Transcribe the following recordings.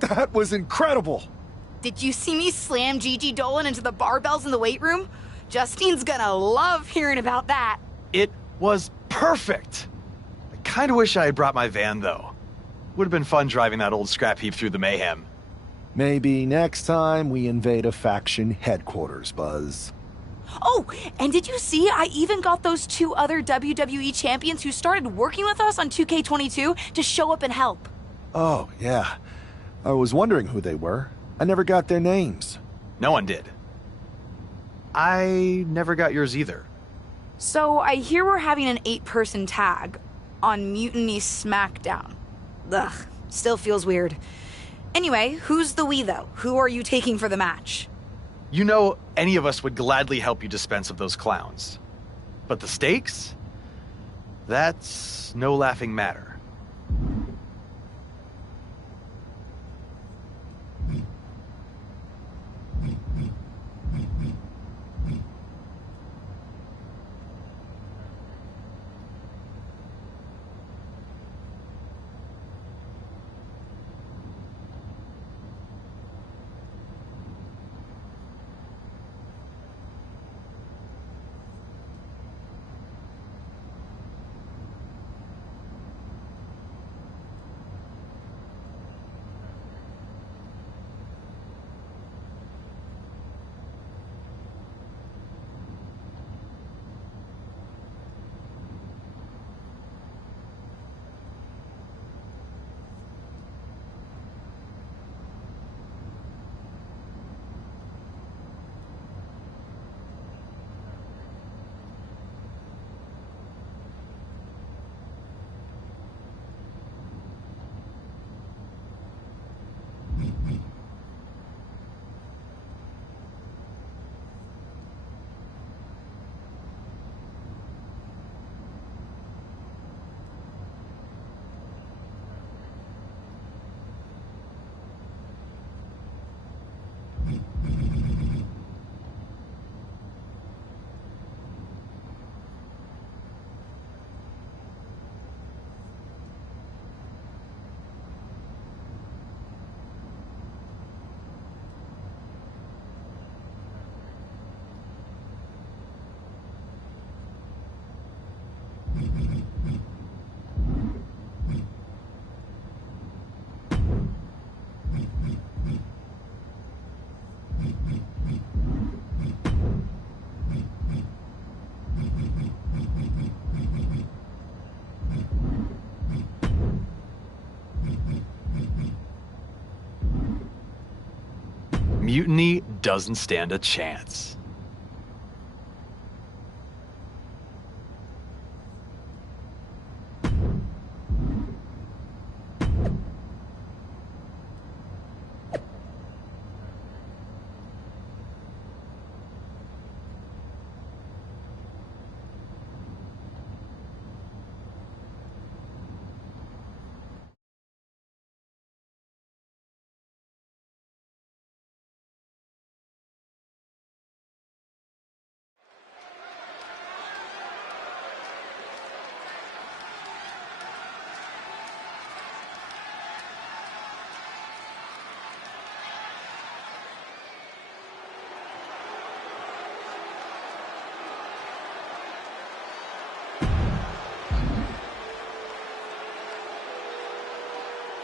That was incredible! Did you see me slam Gigi Dolan into the barbells in the weight room? Justine's gonna love hearing about that. It was perfect! I kinda wish I had brought my van, though. Would have been fun driving that old scrap heap through the mayhem. Maybe next time we invade a faction headquarters, Buzz. Oh, and did you see I even got those 2 other WWE champions who started working with us on 2K22 to show up and help? Oh, yeah. I was wondering who they were. I never got their names. No one did. I never got yours either. So I hear we're having an 8-person tag on Mutiny SmackDown. Ugh, still feels weird. Anyway, who's the we, though? Who are you taking for the match? You know, any of us would gladly help you dispense of those clowns. But the stakes? That's no laughing matter. Mutiny doesn't stand a chance.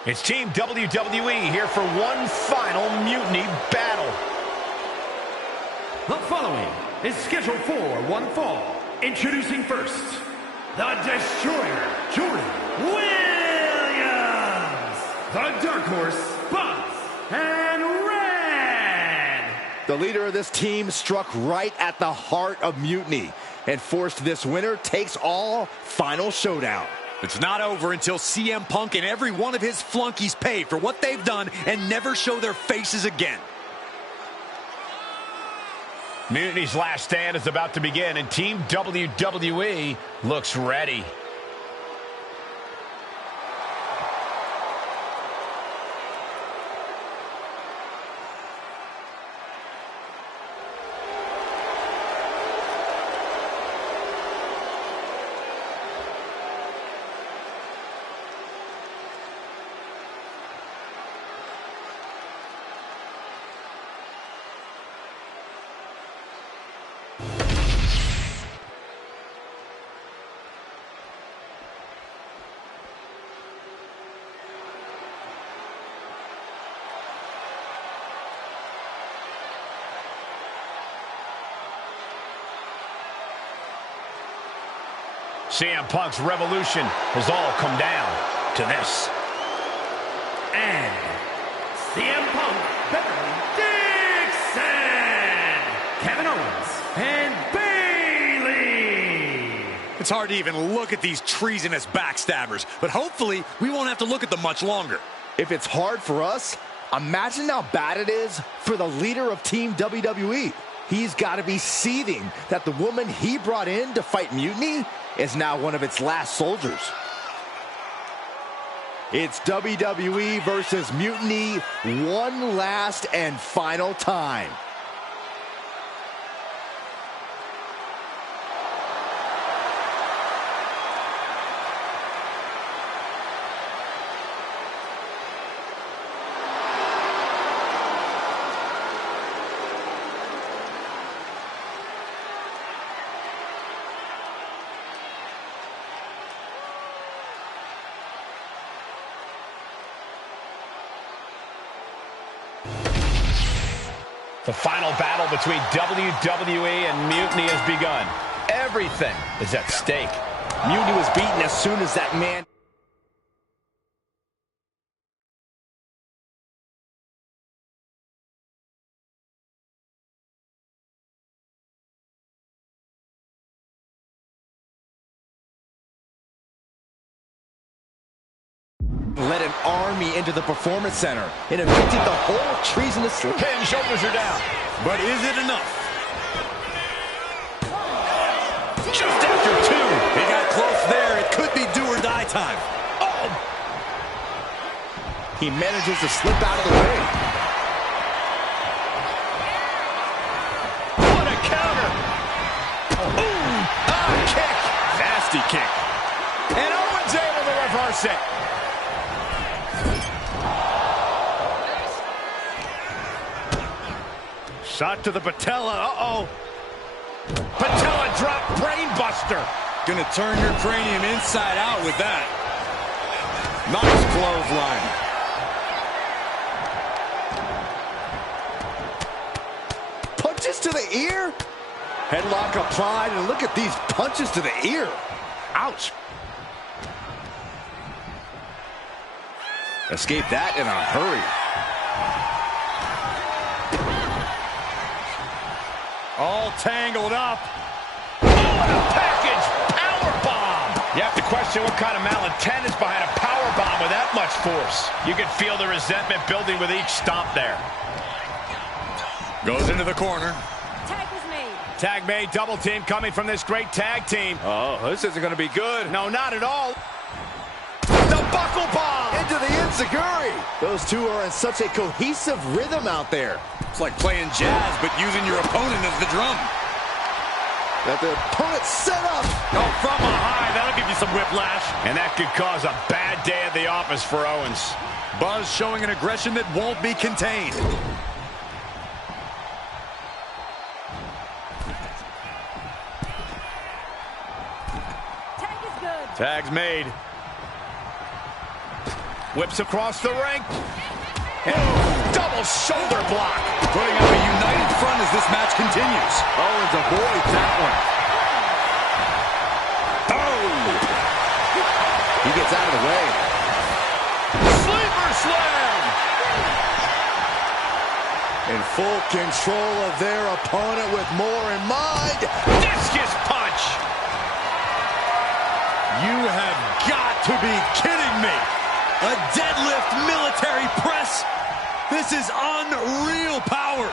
It's Team WWE here for one final Mutiny battle. The following is scheduled for one fall. Introducing first, the Destroyer, Jordan Williams. The Dark Horse, Buzz, and Red. The leader of this team struck right at the heart of Mutiny and forced this winner takes all final showdown. It's not over until CM Punk and every one of his flunkies pay for what they've done and never show their faces again. Mutiny's last stand is about to begin, and Team WWE looks ready. CM Punk's revolution has all come down to this. And CM Punk, Beverly Dixon, Kevin Owens, and Bayley. It's hard to even look at these treasonous backstabbers, but hopefully we won't have to look at them much longer. If it's hard for us, imagine how bad it is for the leader of Team WWE. He's got to be seething that the woman he brought in to fight Mutiny is now one of its last soldiers. It's WWE versus Mutiny one last and final time. The final battle between WWE and Mutiny has begun. Everything is at stake. Mutiny was beaten as soon as that man... led an army into the Performance Center and evicted the whole treasonous... Pin shoulders are down. But is it enough? Just after two. He got close there. It could be do or die time. Oh! He manages to slip out of the way. What a counter! Ooh! Kick! Nasty kick. And Owens able to reverse it. Shot to the patella. Uh-oh. Patella drop brain buster. Gonna turn your cranium inside out with that. Nice clothesline. Punches to the ear. Headlock applied, and look at these punches to the ear. Ouch. Escape that in a hurry. All tangled up. Oh, what a package! Powerbomb! You have to question what kind of malintent is behind a powerbomb with that much force. You can feel the resentment building with each stomp there. Goes into the corner. Tag was made. Tag made, double team coming from this great tag team. Oh, this isn't going to be good. No, not at all. The buckle bomb! Into the enziguri. Those two are in such a cohesive rhythm out there. It's like playing jazz, but using your opponent as the drum. That the opponent set up. Oh, from a high, that'll give you some whiplash. And that could cause a bad day at the office for Owens. Buzz showing an aggression that won't be contained. Tag is good. Tag's made. Whips across the ring. And double shoulder block. Putting up a united front as this match continues. Owens avoids that one. Oh! He gets out of the way. Sleeper slam! In full control of their opponent with more in mind. Discus punch! You have got to be kidding me! A deadlift military press? This is unreal power!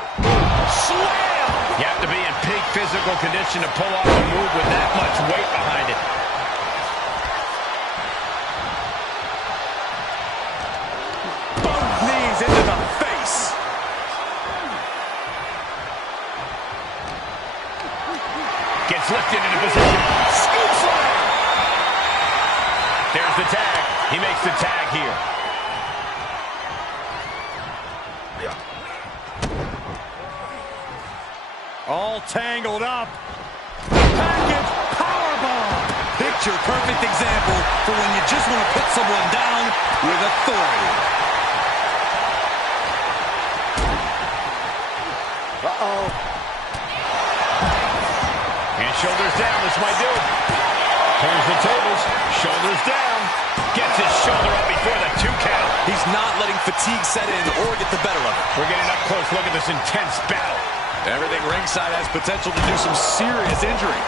Slam! You have to be in peak physical condition to pull off a move with that much weight behind it. Both knees into the face! Gets lifted into position. Scoop slam! There's the tag. He makes the tag here. All tangled up. Package powerbomb. Picture perfect example for when you just want to put someone down with authority. Uh-oh. And shoulders down. This might do it. Turns the tables. Shoulders down. Gets his shoulder up before the 2 count. He's not letting fatigue set in or get the better of it. We're getting up close. Look at this intense battle. Everything ringside has potential to do some serious injury.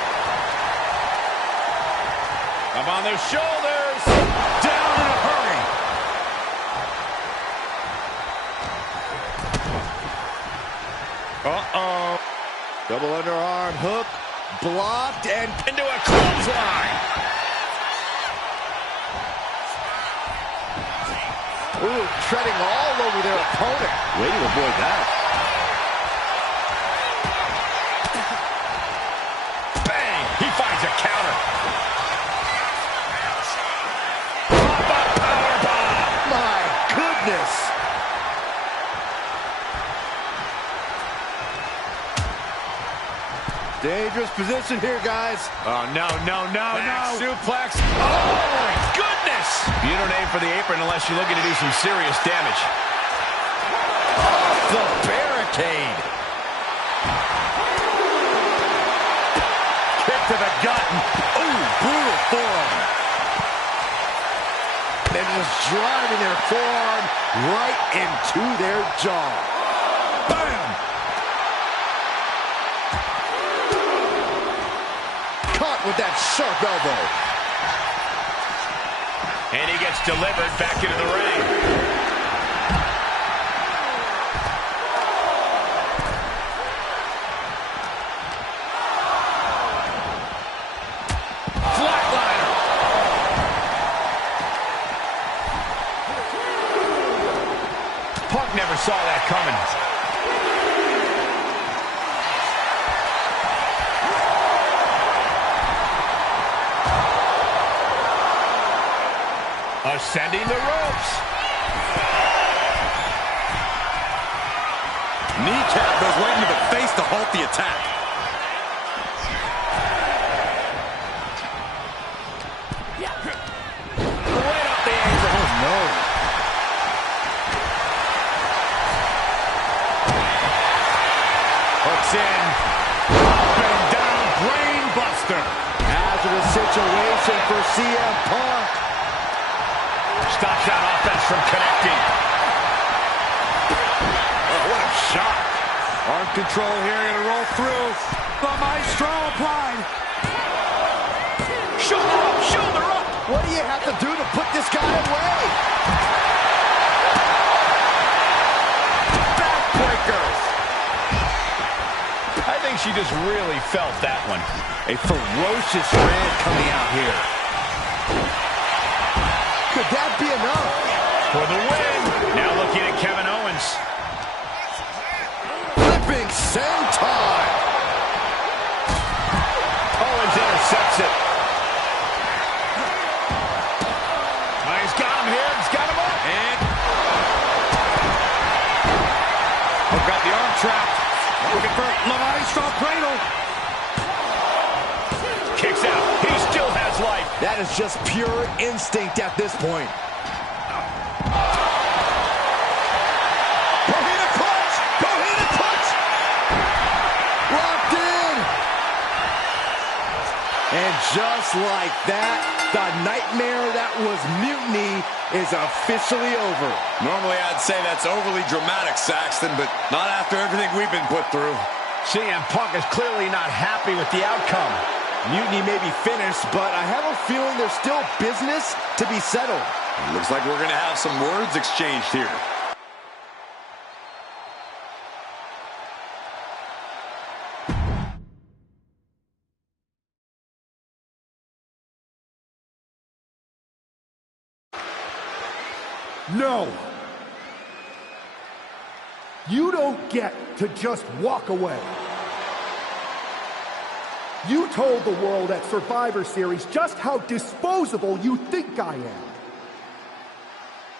Up on those shoulders. Down in a hurry. Uh-oh. Double underarm hook. Blocked and Into a clothesline. ooh, treading all over their opponent. Way to avoid that. Bang! He finds a counter. Pop-up powerbomb. My goodness. Dangerous position here, guys. Oh, no, no, no, no. Suplex. Oh, my goodness. You don't aim for the apron unless you're looking to do some serious damage. Off the barricade. Kick to the gut. Ooh, brutal forearm. They're just driving their forearm right into their jaw. Bam! Caught with that sharp elbow. And he gets delivered back into the ring. Flatliner. Punk never saw that coming. Ascending the ropes. Kneecap goes right into the face to halt the attack. monster. Hazardous situation for CM Punk. Stops that offense from connecting. Oh, what a shot. Arm control here, gonna roll through. The Maestro applied. Shoulder up, shoulder up. What do you have to do to put this guy away? Backbreaker. I think she just really felt that one. A ferocious rant coming out here. Could that be enough? For the win. Now looking at Kevin Owens. Flipping senton. Owens intercepts it. He's got him here. He's got him up. And we've got the arm trapped. Looking for the Maestro cradle. Kicks out. He still has life. That is just pure instinct at this point. Bohemian clutch! Bohemian clutch! Locked in! And just like that, the nightmare that was Mutiny is officially over. Normally I'd say that's overly dramatic, Saxton, but not after everything we've been put through. CM Punk is clearly not happy with the outcome. Mutiny may be finished, but I have a feeling there's still business to be settled. Looks like we're going to have some words exchanged here. No! You don't get to just walk away. You told the world at Survivor Series just how disposable you think I am.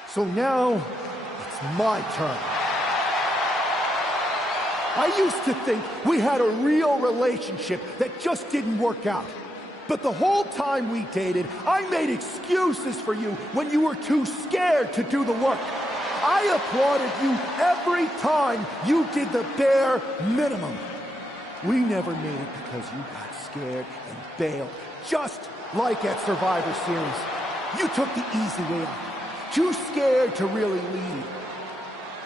So now, it's my turn. I used to think we had a real relationship that just didn't work out. But the whole time we dated, I made excuses for you when you were too scared to do the work. I applauded you every time you did the bare minimum. We never made it because you got scared and bailed, just like at Survivor Series. You took the easy way out. Too scared to really lead.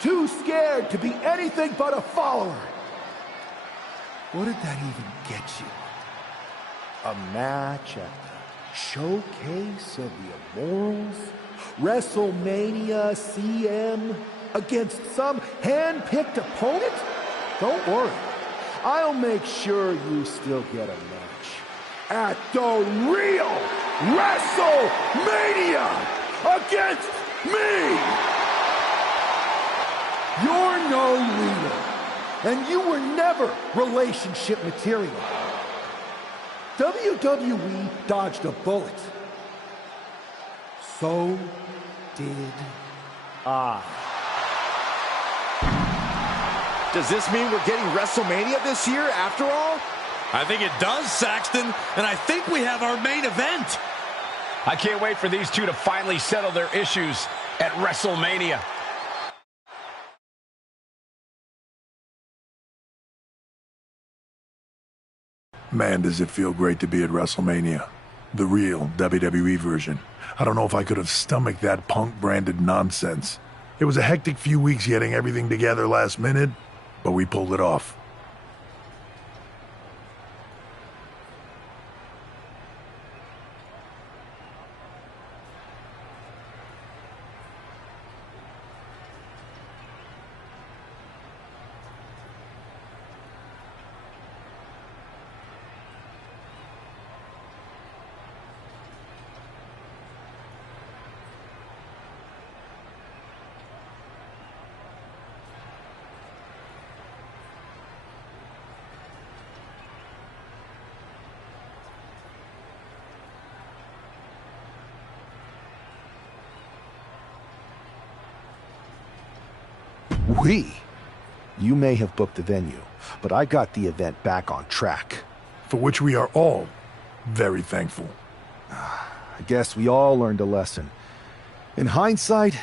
Too scared to be anything but a follower. What did that even get you? A match at the Showcase of the Immortals? WrestleMania CM against some hand-picked opponent? Don't worry. I'll make sure you still get a match at the real WrestleMania against me! You're no leader, and you were never relationship material. WWE dodged a bullet. So did I. Does this mean we're getting WrestleMania this year after all? I think it does, Saxton, and I think we have our main event. I can't wait for these two to finally settle their issues at WrestleMania. Man, does it feel great to be at WrestleMania. The real WWE version. I don't know if I could have stomached that Punk-branded nonsense. It was a hectic few weeks getting everything together last minute, but we pulled it off. We? You may have booked the venue, but I got the event back on track. For which we are all very thankful. I guess we all learned a lesson. In hindsight,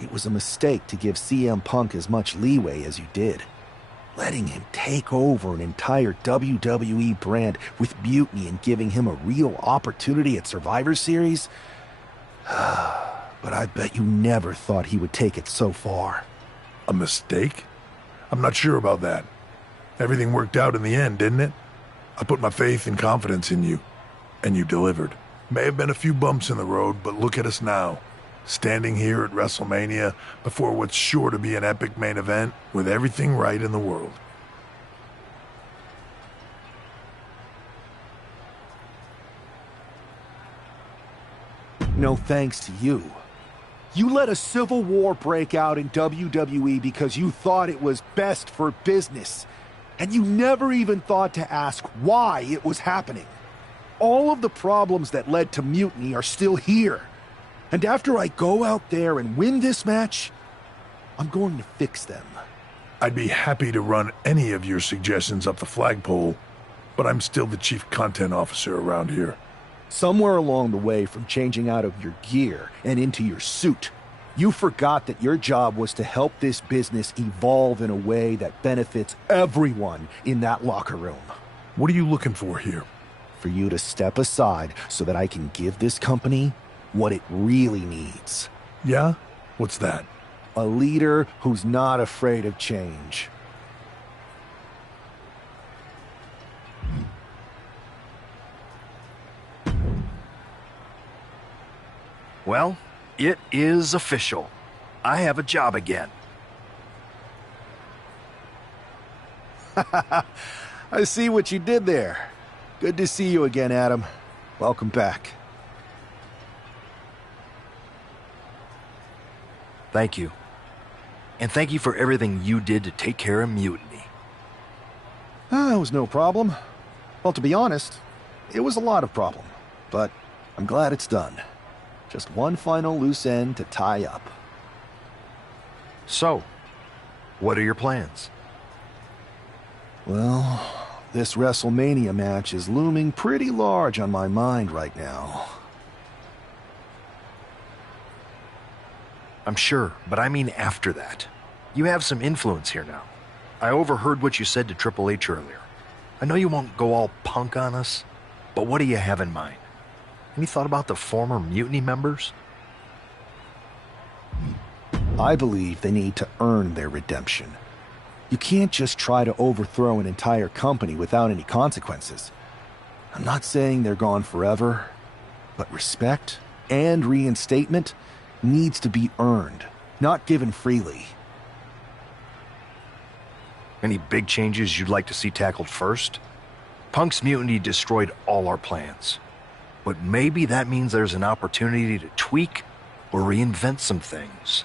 it was a mistake to give CM Punk as much leeway as you did. Letting him take over an entire WWE brand with Mutiny and giving him a real opportunity at Survivor Series? But I bet you never thought he would take it so far. A mistake? I'm not sure about that. Everything worked out in the end, didn't it? I put my faith and confidence in you, and you delivered. May have been a few bumps in the road, but look at us now. Standing here at WrestleMania before what's sure to be an epic main event with everything right in the world. No thanks to you. You let a civil war break out in WWE because you thought it was best for business. And you never even thought to ask why it was happening. All of the problems that led to Mutiny are still here. And after I go out there and win this match, I'm going to fix them. I'd be happy to run any of your suggestions up the flagpole, but I'm still the chief content officer around here. Somewhere along the way from changing out of your gear and into your suit, you forgot that your job was to help this business evolve in a way that benefits everyone in that locker room. What are you looking for here? For you to step aside so that I can give this company what it really needs. Yeah? What's that? A leader who's not afraid of change. Well, it is official. I have a job again. I see what you did there. Good to see you again, Adam. Welcome back. Thank you. And thank you for everything you did to take care of Mutiny. It was no problem. Well, to be honest, it was a lot of problem. But I'm glad it's done. Just one final loose end to tie up. So, what are your plans? Well, this WrestleMania match is looming pretty large on my mind right now. I'm sure, but I mean after that. You have some influence here now. I overheard what you said to Triple H earlier. I know you won't go all punk on us, but what do you have in mind? Any thought about the former Mutiny members? I believe they need to earn their redemption. You can't just try to overthrow an entire company without any consequences. I'm not saying they're gone forever, but respect and reinstatement needs to be earned, not given freely. Any big changes you'd like to see tackled first? Punk's mutiny destroyed all our plans. But maybe that means there's an opportunity to tweak or reinvent some things.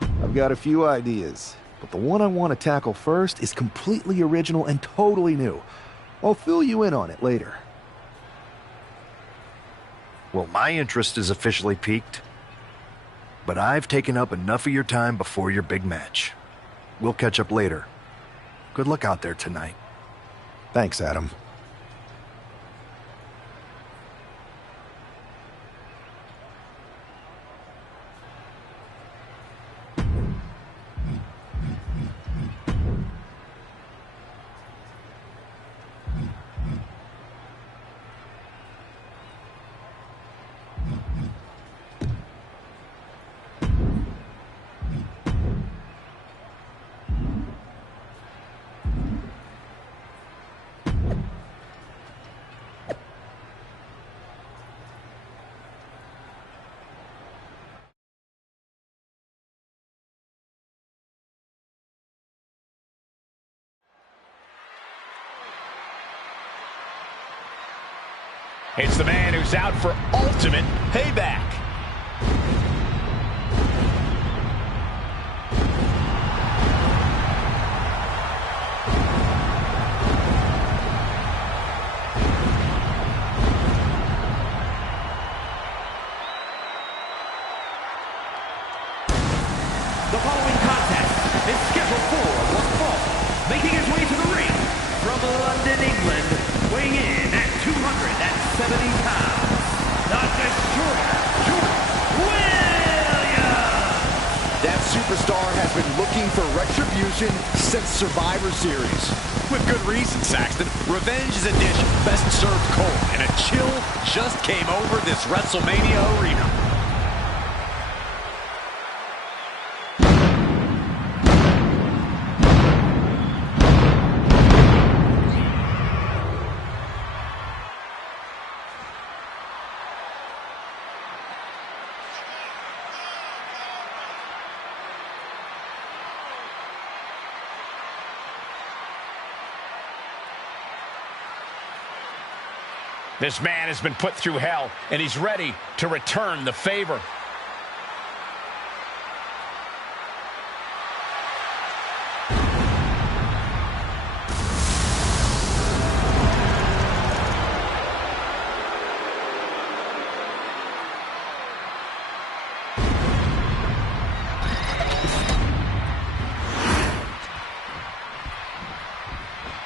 I've got a few ideas, but the one I want to tackle first is completely original and totally new. I'll fill you in on it later. Well, my interest is officially piqued, but I've taken up enough of your time before your big match. We'll catch up later. Good luck out there tonight. Thanks, Adam. It's the man who's out for ultimate payback. The following contest is scheduled for one fall. Making his way to the ring from London, England, weighing in at 270 pounds, the Destroyer, George Williams! That superstar has been looking for retribution since Survivor Series. With good reason, Saxton. Revenge is a dish best served cold, and a chill just came over this WrestleMania arena. This man has been put through hell, and he's ready to return the favor.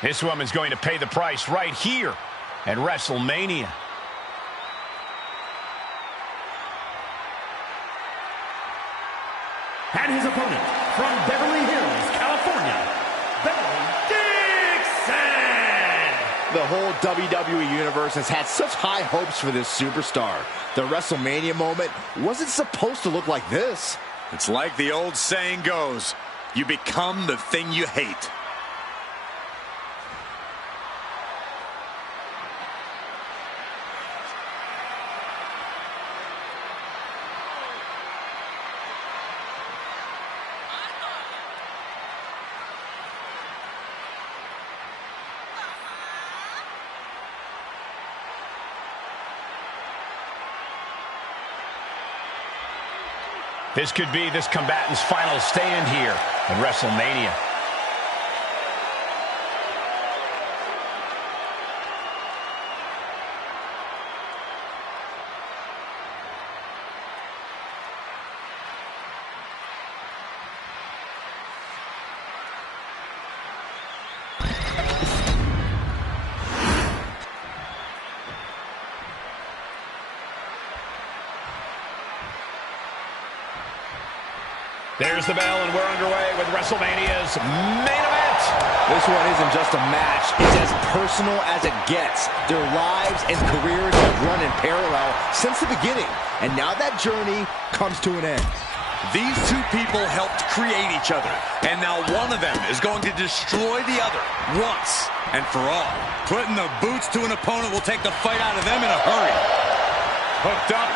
This woman's going to pay the price right here at WrestleMania. And his opponent, from Beverly Hills, California, Beverly Dixon! The whole WWE Universe has had such high hopes for this superstar. The WrestleMania moment wasn't supposed to look like this. It's like the old saying goes, you become the thing you hate. This could be this combatant's final stand here at WrestleMania. There's the bell, and we're underway with WrestleMania's main event. This one isn't just a match. It's as personal as it gets. Their lives and careers have run in parallel since the beginning, and now that journey comes to an end. These two people helped create each other, and now one of them is going to destroy the other once and for all. Putting the boots to an opponent will take the fight out of them in a hurry. Hooked up.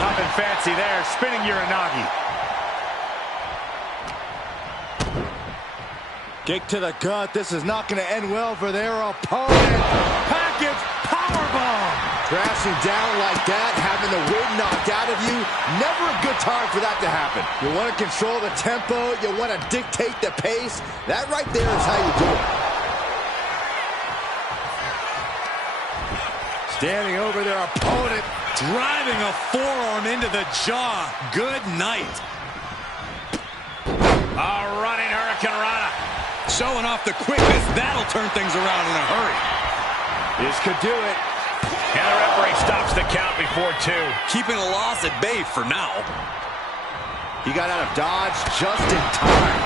Nothing fancy there. Spinning Uranagi. Kick to the gut. This is not going to end well for their opponent. Package powerbomb. Crashing down like that, having the wind knocked out of you, never a good time for that to happen. You want to control the tempo. You want to dictate the pace. That right there is how you do it. Standing over their opponent, driving a forearm into the jaw. Good night. A running Hurricane Rana. Showing off the quickness. That'll turn things around in a hurry. This could do it. And the referee stops the count before 2. Keeping a loss at bay for now. He got out of dodge just in time.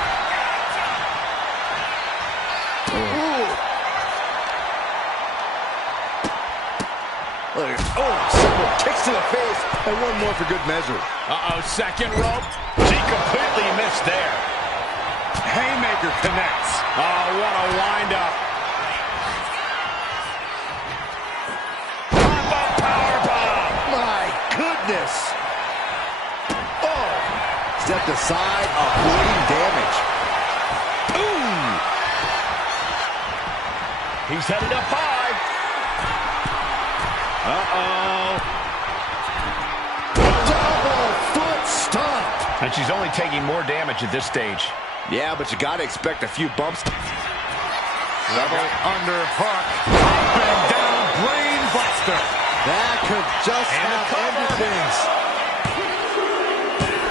Several kicks to the face, and one more for good measure. Uh-oh, second rope. She completely missed there. Haymaker connects. Oh, what a wind-up. Powerbomb. My goodness. Oh. Stepped aside, avoiding damage. Ooh. He's headed up high. Uh-oh. Double foot stomp. And she's only taking more damage at this stage. Yeah, but you got to expect a few bumps. Double underhook. Up and down, brain buster. That could just And have ended things.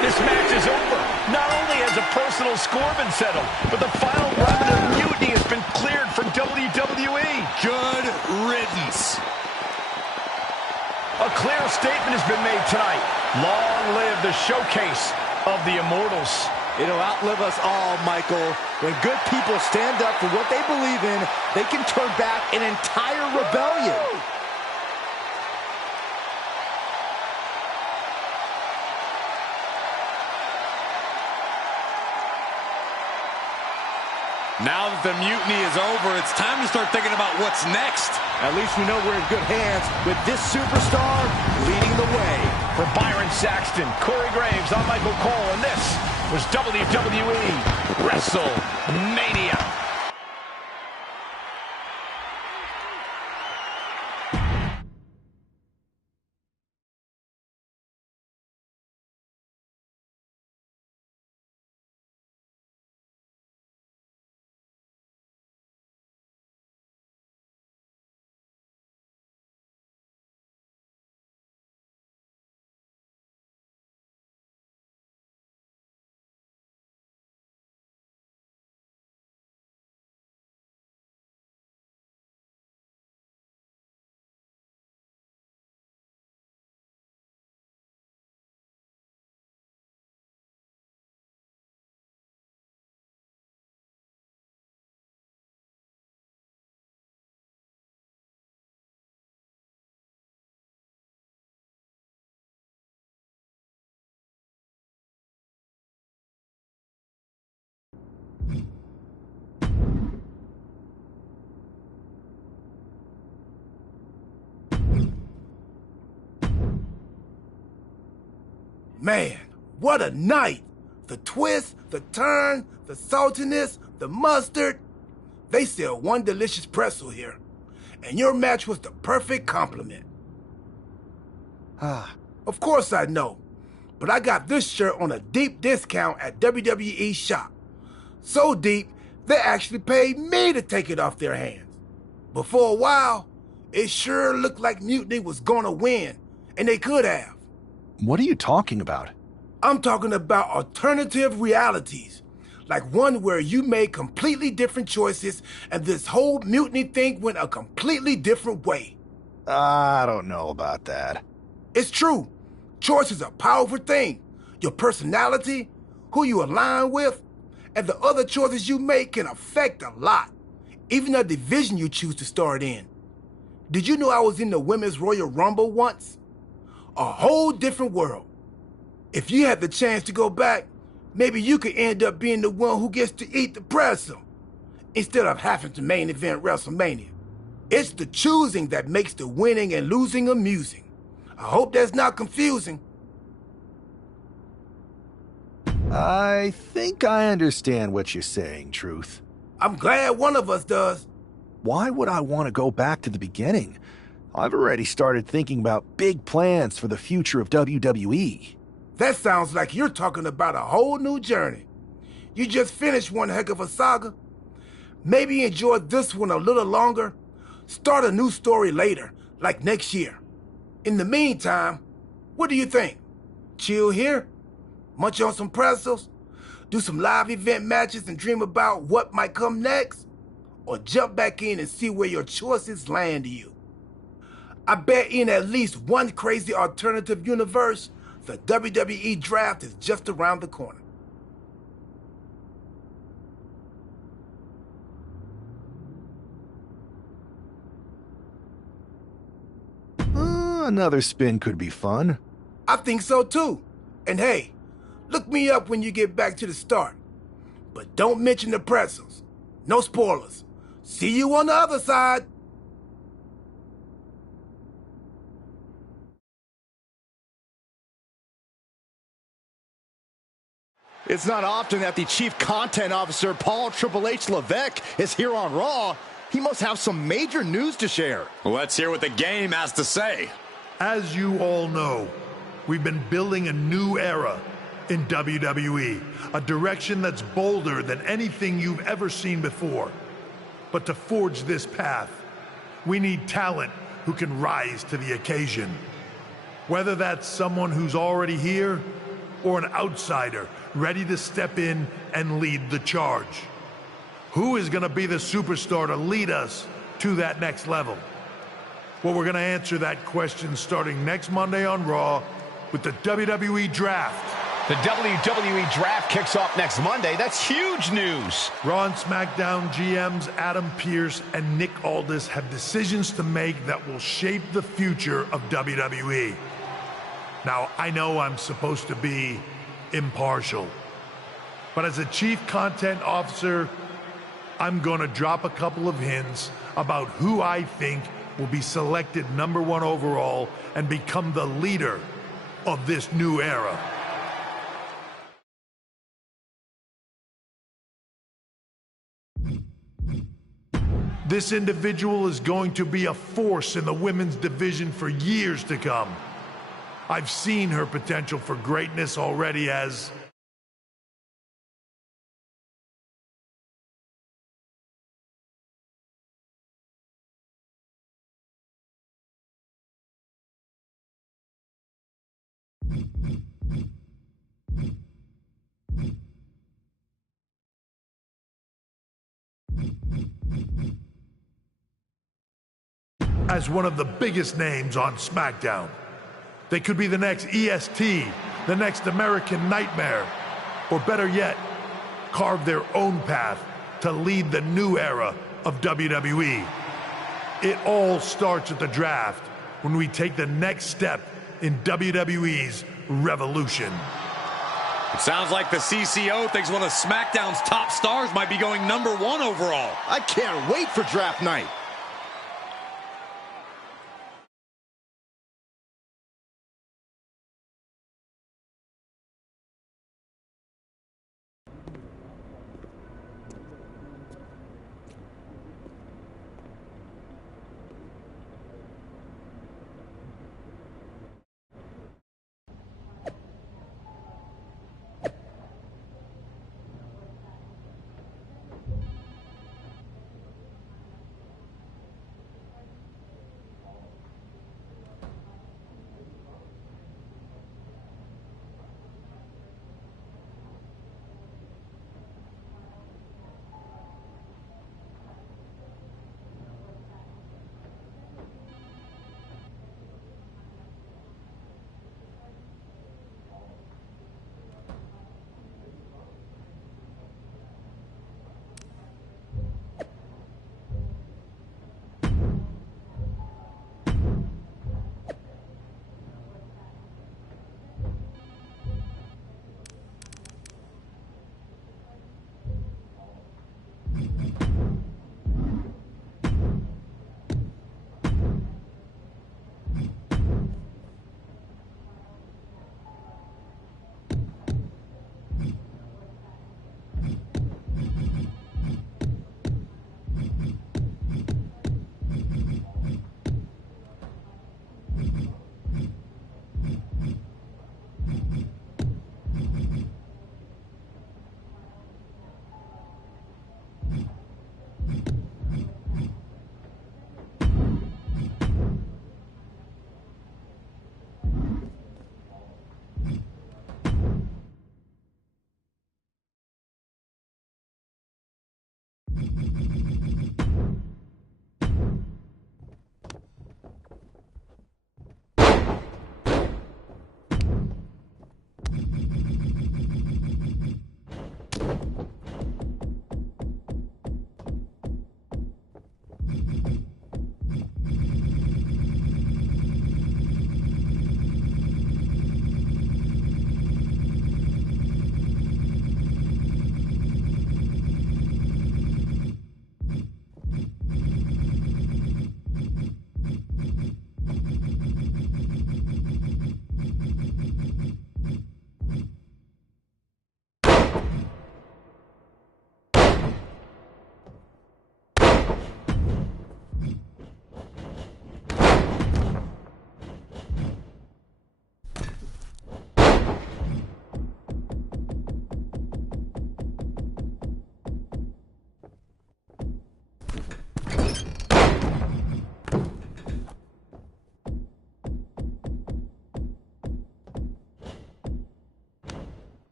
This match is over. Not only has a personal score been settled, but the final remnant of mutiny has been cleared from WWE. Good riddance. A clear statement has been made tonight. Long live the showcase of the Immortals. It'll outlive us all, Michael. When good people stand up for what they believe in, they can turn back an entire rebellion. Now that the mutiny is over, it's time to start thinking about what's next. At least we know we're in good hands with this superstar leading the way. For Byron Saxton, Corey Graves, I'm Michael Cole, and this was WWE WrestleMania. Man, what a night! The twist, the turn, the saltiness, the mustard. They sell one delicious pretzel here. And your match was the perfect compliment. Of course I know. But I got this shirt on a deep discount at WWE Shop. So deep, they actually paid me to take it off their hands. But for a while, it sure looked like Mutiny was gonna win. And they could have. What are you talking about? I'm talking about alternative realities, like one where you made completely different choices and this whole mutiny thing went a completely different way. I don't know about that. It's true. Choice is a powerful thing. Your personality, who you align with, and the other choices you make can affect a lot, even the division you choose to start in. Did you know I was in the Women's Royal Rumble once? A whole different world. If you had the chance to go back, maybe you could end up being the one who gets to eat the pretzel instead of having to main event WrestleMania. It's the choosing that makes the winning and losing amusing. I hope that's not confusing. I think I understand what you're saying, Truth. I'm glad one of us does. Why would I want to go back to the beginning? I've already started thinking about big plans for the future of WWE. That sounds like you're talking about a whole new journey. You just finished one heck of a saga. Maybe enjoy this one a little longer. Start a new story later, like next year. In the meantime, what do you think? Chill here? Munch on some pretzels? Do some live event matches and dream about what might come next? Or jump back in and see where your choices land you? I bet in at least one crazy alternative universe, the WWE draft is just around the corner. Another spin could be fun. I think so too. And hey, look me up when you get back to the start. But don't mention the pretzels. No spoilers. See you on the other side. It's not often that the Chief Content Officer, Paul Triple H Levesque, is here on Raw. He must have some major news to share. Let's hear what the game has to say. As you all know, we've been building a new era in WWE, a direction that's bolder than anything you've ever seen before. But to forge this path, we need talent who can rise to the occasion. Whether that's someone who's already here or an outsider ready to step in and lead the charge. Who is going to be the superstar to lead us to that next level? Well, we're going to answer that question starting next Monday on Raw with the WWE Draft. The WWE Draft kicks off next Monday. That's huge news. Raw and SmackDown GMs Adam Pearce and Nick Aldis have decisions to make that will shape the future of WWE. Now, I know I'm supposed to be impartial, but as a chief content officer, I'm going to drop a couple of hints about who I think will be selected #1 overall and become the leader of this new era. This individual is going to be a force in the women's division for years to come. I've seen her potential for greatness already as one of the biggest names on SmackDown. They could be the next EST, the next American Nightmare, or better yet, carve their own path to lead the new era of WWE. It all starts at the draft when we take the next step in WWE's revolution. It sounds like the CCO thinks one of SmackDown's top stars might be going #1 overall. I can't wait for draft night.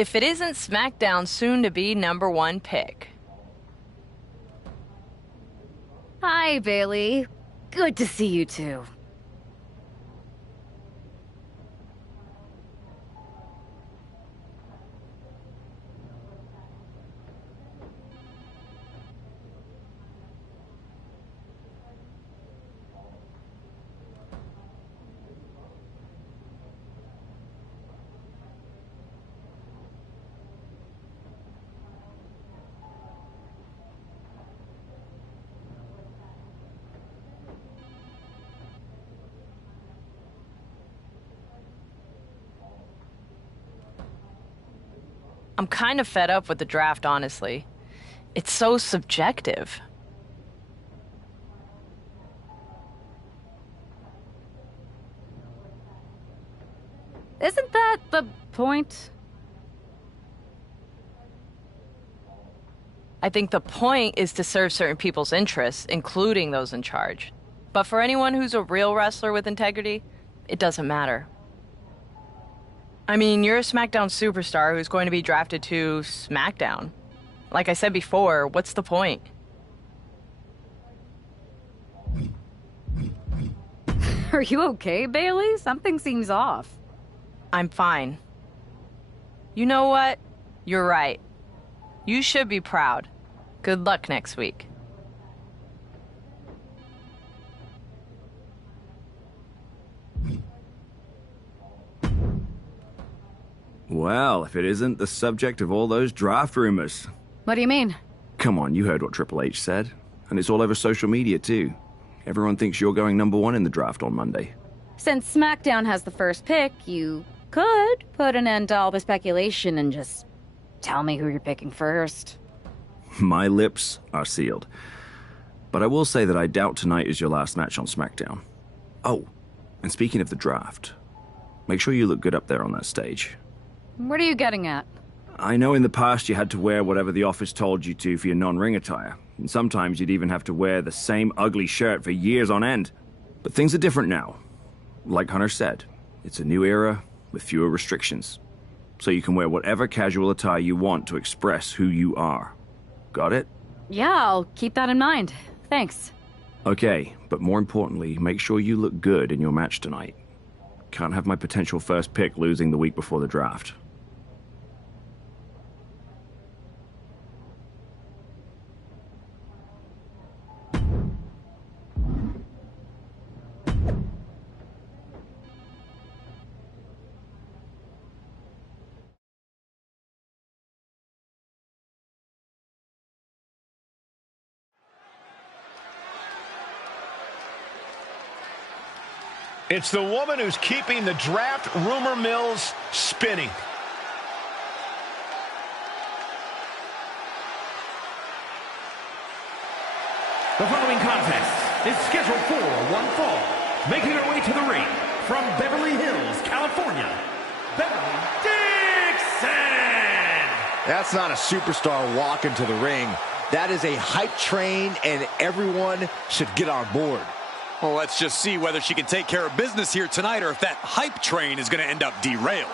if it isn't SmackDown's soon-to-be #1 pick. Hi, Bailey. Good to see you too. I'm kind of fed up with the draft, honestly. It's so subjective. Isn't that the point? I think the point is to serve certain people's interests, including those in charge. But for anyone who's a real wrestler with integrity, it doesn't matter. I mean, you're a SmackDown superstar who's going to be drafted to SmackDown. Like I said before, what's the point? Are you okay, Bailey? Something seems off. I'm fine. You know what? You're right. You should be proud. Good luck next week. Well, if it isn't the subject of all those draft rumors. What do you mean? Come on, you heard what Triple H said. And it's all over social media, too. Everyone thinks you're going #1 in the draft on Monday. Since SmackDown has the first pick, you could put an end to all the speculation and just tell me who you're picking first. My lips are sealed. But I will say that I doubt tonight is your last match on SmackDown. Oh, and speaking of the draft, make sure you look good up there on that stage. What are you getting at? I know in the past you had to wear whatever the office told you to for your non-ring attire, and sometimes you'd even have to wear the same ugly shirt for years on end. But things are different now. Like Hunter said, it's a new era with fewer restrictions. So you can wear whatever casual attire you want to express who you are. Got it? Yeah, I'll keep that in mind. Thanks. Okay, but more importantly, make sure you look good in your match tonight. Can't have my potential first pick losing the week before the draft. It's the woman who's keeping the draft rumor mills spinning. The following contest is scheduled for one fall. Making her way to the ring from Beverly Hills, California, Beverly Dixon! That's not a superstar walking to the ring. That is a hype train, and everyone should get on board. Well, let's just see whether she can take care of business here tonight or if that hype train is going to end up derailed.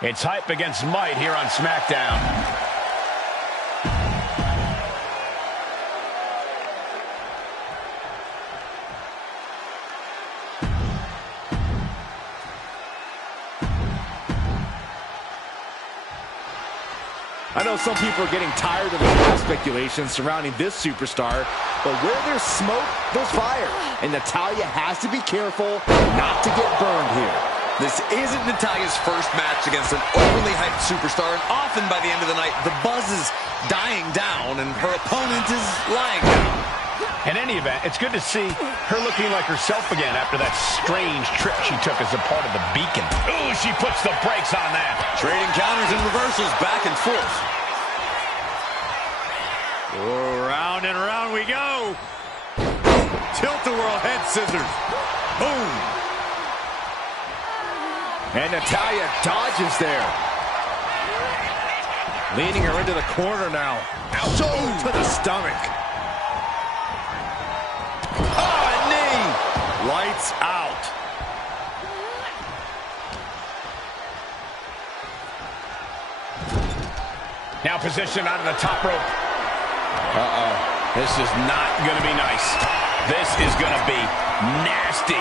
It's hype against might here on SmackDown. I know some people are getting tired of the draft speculation surrounding this superstar, but where there's smoke, there's fire. And Natalya has to be careful not to get burned here. This isn't Natalya's first match against an overly hyped superstar, and often by the end of the night, the buzz is dying down and her opponent is lying down. In any event, it's good to see her looking like herself again after that strange trip she took as a part of the Beacon. Ooh, she puts the brakes on that. Trading counters and reversals back and forth. Oh, round and round we go. Tilt-a-whirl head scissors. Boom. And Natalya dodges there. Leading her into the corner now. So to the stomach. Oh, a knee. Lights out. Now positioned onto the top rope. This is not going to be nice. This is going to be nasty.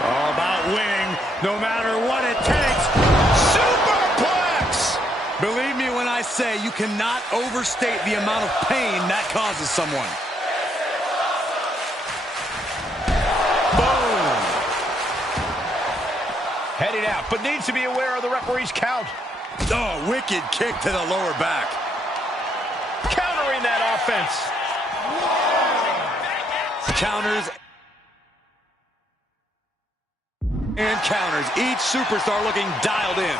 All about winning, no matter what it takes. Superplex! Believe me when I say you cannot overstate the amount of pain that causes someone. Boom! Heading out, but needs to be aware of the referee's count. Oh, wicked kick to the lower back. Countering that offense. Counters and counters. Each superstar looking dialed in.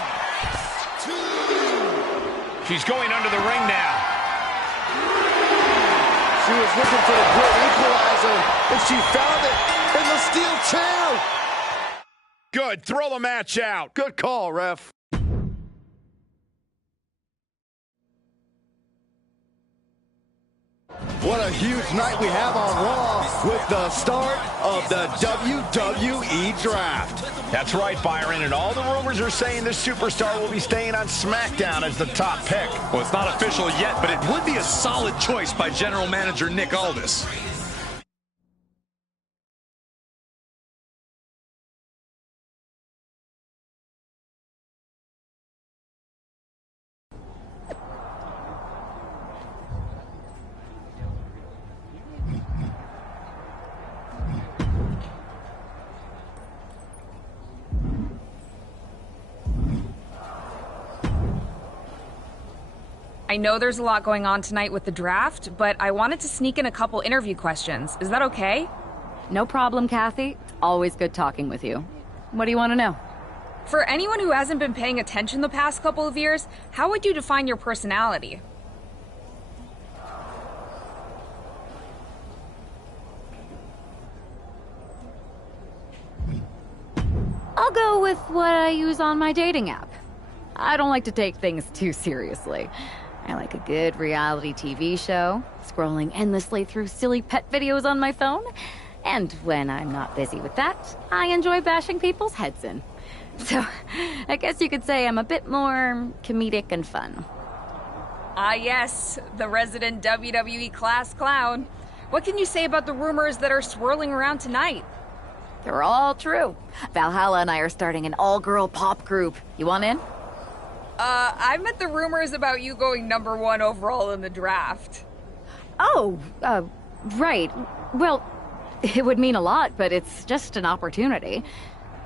She's going under the ring now. She was looking for the great equalizer, and she found it in the steel chair. Good. Throw the match out. Good call, ref. What a huge night we have on Raw with the start of the WWE Draft. That's right, Byron, and all the rumors are saying this superstar will be staying on SmackDown as the top pick. Well, it's not official yet, but it would be a solid choice by General Manager Nick Aldis. I know there's a lot going on tonight with the draft, but I wanted to sneak in a couple interview questions. Is that okay? No problem, Kathy. Always good talking with you. What do you want to know? For anyone who hasn't been paying attention the past couple of years, how would you define your personality? I'll go with what I use on my dating app. I don't like to take things too seriously. I like a good reality TV show, scrolling endlessly through silly pet videos on my phone, and when I'm not busy with that, I enjoy bashing people's heads in. So, I guess you could say I'm a bit more comedic and fun. Ah yes, the resident WWE class clown. What can you say about the rumors that are swirling around tonight? They're all true. Valhalla and I are starting an all-girl pop group. You want in? I meant the rumors about you going #1 overall in the draft. Oh, right. Well, it would mean a lot, but it's just an opportunity.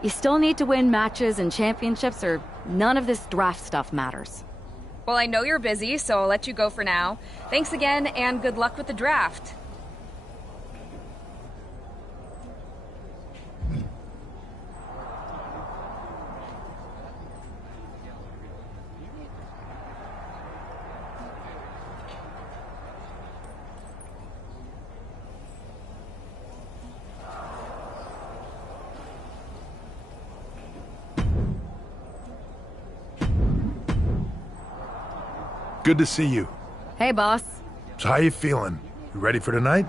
You still need to win matches and championships, or none of this draft stuff matters. Well, I know you're busy, so I'll let you go for now. Thanks again, and good luck with the draft. Good to see you. Hey, boss. So how you feeling? You ready for tonight?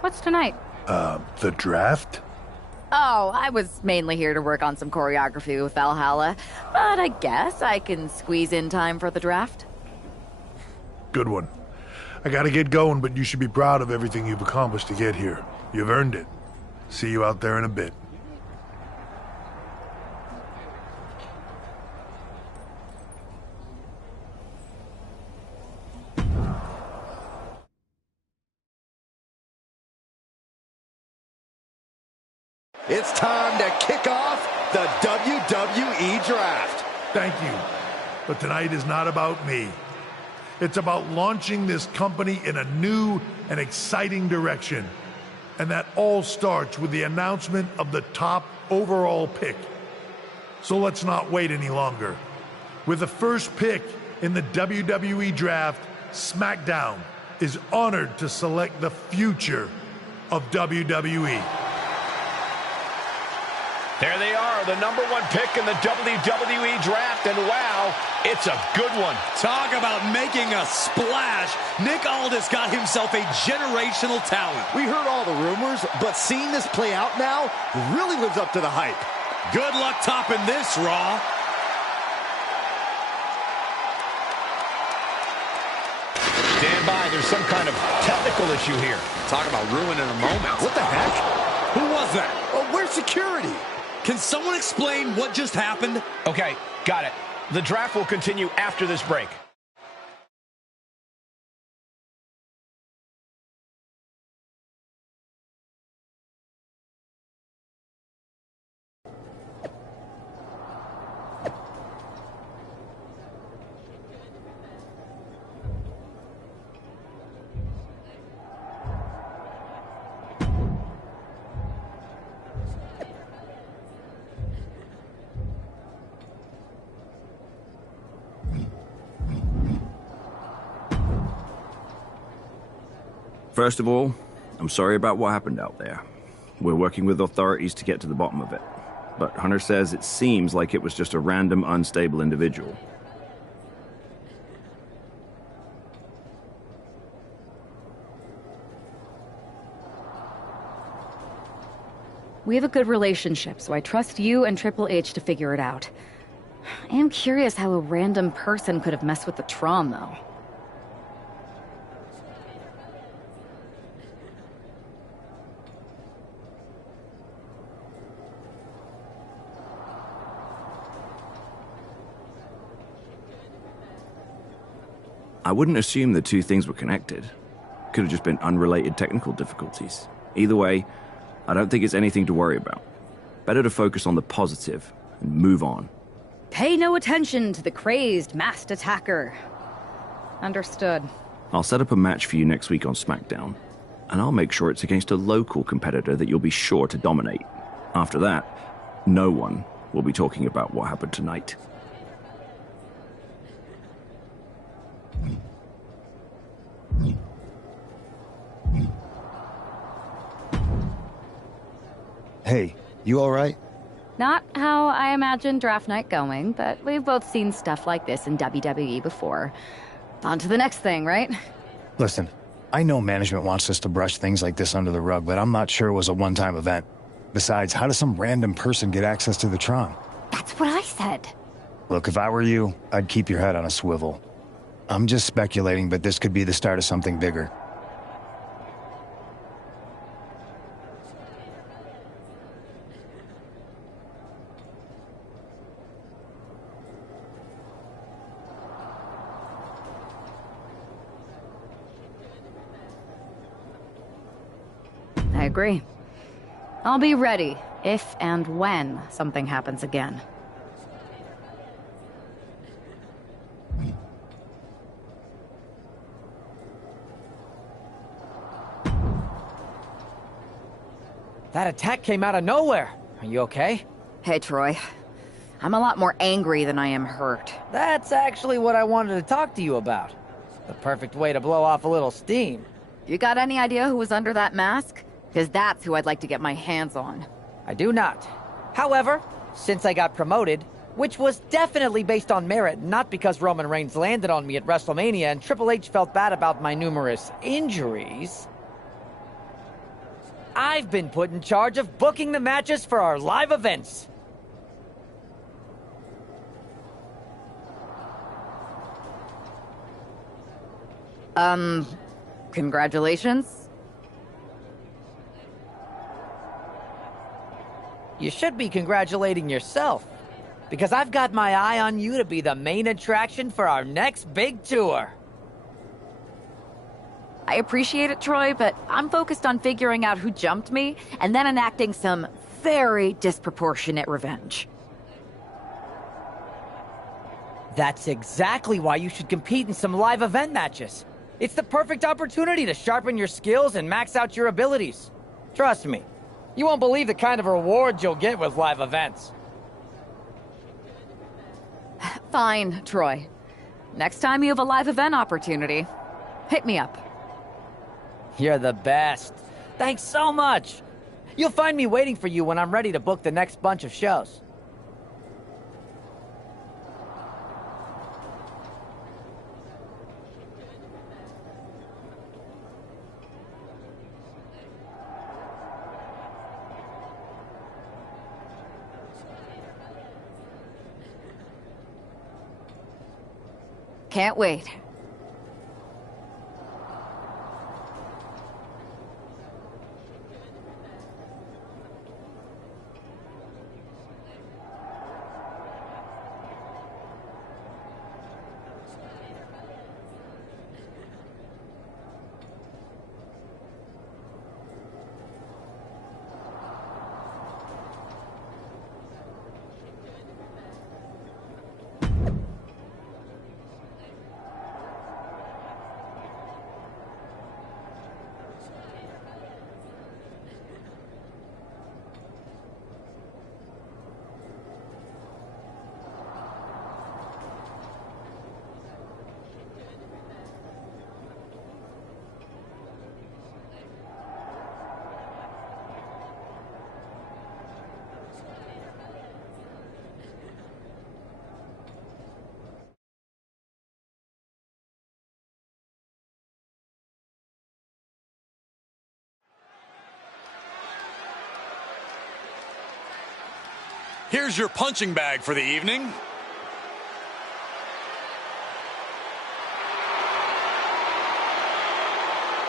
What's tonight? The draft? Oh, I was mainly here to work on some choreography with Valhalla, but I guess I can squeeze in time for the draft. Good one. I gotta get going, but you should be proud of everything you've accomplished to get here. You've earned it. See you out there in a bit. It's time to kick off the WWE Draft. Thank you. But tonight is not about me. It's about launching this company in a new and exciting direction. And that all starts with the announcement of the top overall pick. So let's not wait any longer. With the first pick in the WWE Draft, SmackDown is honored to select the future of WWE. There they are, the #1 pick in the WWE Draft, and wow, it's a good one. Talk about making a splash. Nick Aldis got himself a generational talent. We heard all the rumors, but seeing this play out now really lives up to the hype. Good luck topping this, Raw. Stand by, there's some kind of technical issue here. Talk about ruining a moment. What the heck? Who was that? Oh, where's security? Can someone explain what just happened? Okay, got it. The draft will continue after this break. First of all, I'm sorry about what happened out there. We're working with authorities to get to the bottom of it. But Hunter says it seems like it was just a random, unstable individual. We have a good relationship, so I trust you and Triple H to figure it out. I am curious how a random person could have messed with the Tron, though. I wouldn't assume the two things were connected. Could have just been unrelated technical difficulties. Either way, I don't think it's anything to worry about. Better to focus on the positive and move on. Pay no attention to the crazed, masked attacker. Understood. I'll set up a match for you next week on SmackDown, and I'll make sure it's against a local competitor that you'll be sure to dominate. After that, no one will be talking about what happened tonight. Hey, you all right? Not how I imagined draft night going, but we've both seen stuff like this in WWE before. On to the next thing, right? Listen, I know management wants us to brush things like this under the rug, but I'm not sure it was a one-time event. Besides, how does some random person get access to the Tron? That's what I said. Look, if I were you, I'd keep your head on a swivel. I'm just speculating, but this could be the start of something bigger. I agree. I'll be ready if and when something happens again. That attack came out of nowhere. Are you okay? Hey, Troy. I'm a lot more angry than I am hurt. That's actually what I wanted to talk to you about. The perfect way to blow off a little steam. You got any idea who was under that mask? Because that's who I'd like to get my hands on. I do not. However, since I got promoted, which was definitely based on merit, not because Roman Reigns landed on me at WrestleMania and Triple H felt bad about my numerous injuries, I've been put in charge of booking the matches for our live events. Congratulations. You should be congratulating yourself, because I've got my eye on you to be the main attraction for our next big tour. I appreciate it, Troy, but I'm focused on figuring out who jumped me and then enacting some very disproportionate revenge. That's exactly why you should compete in some live event matches. It's the perfect opportunity to sharpen your skills and max out your abilities. Trust me, you won't believe the kind of rewards you'll get with live events. Fine, Troy. Next time you have a live event opportunity, hit me up. You're the best. Thanks so much. You'll find me waiting for you when I'm ready to book the next bunch of shows. Can't wait. Here's your punching bag for the evening.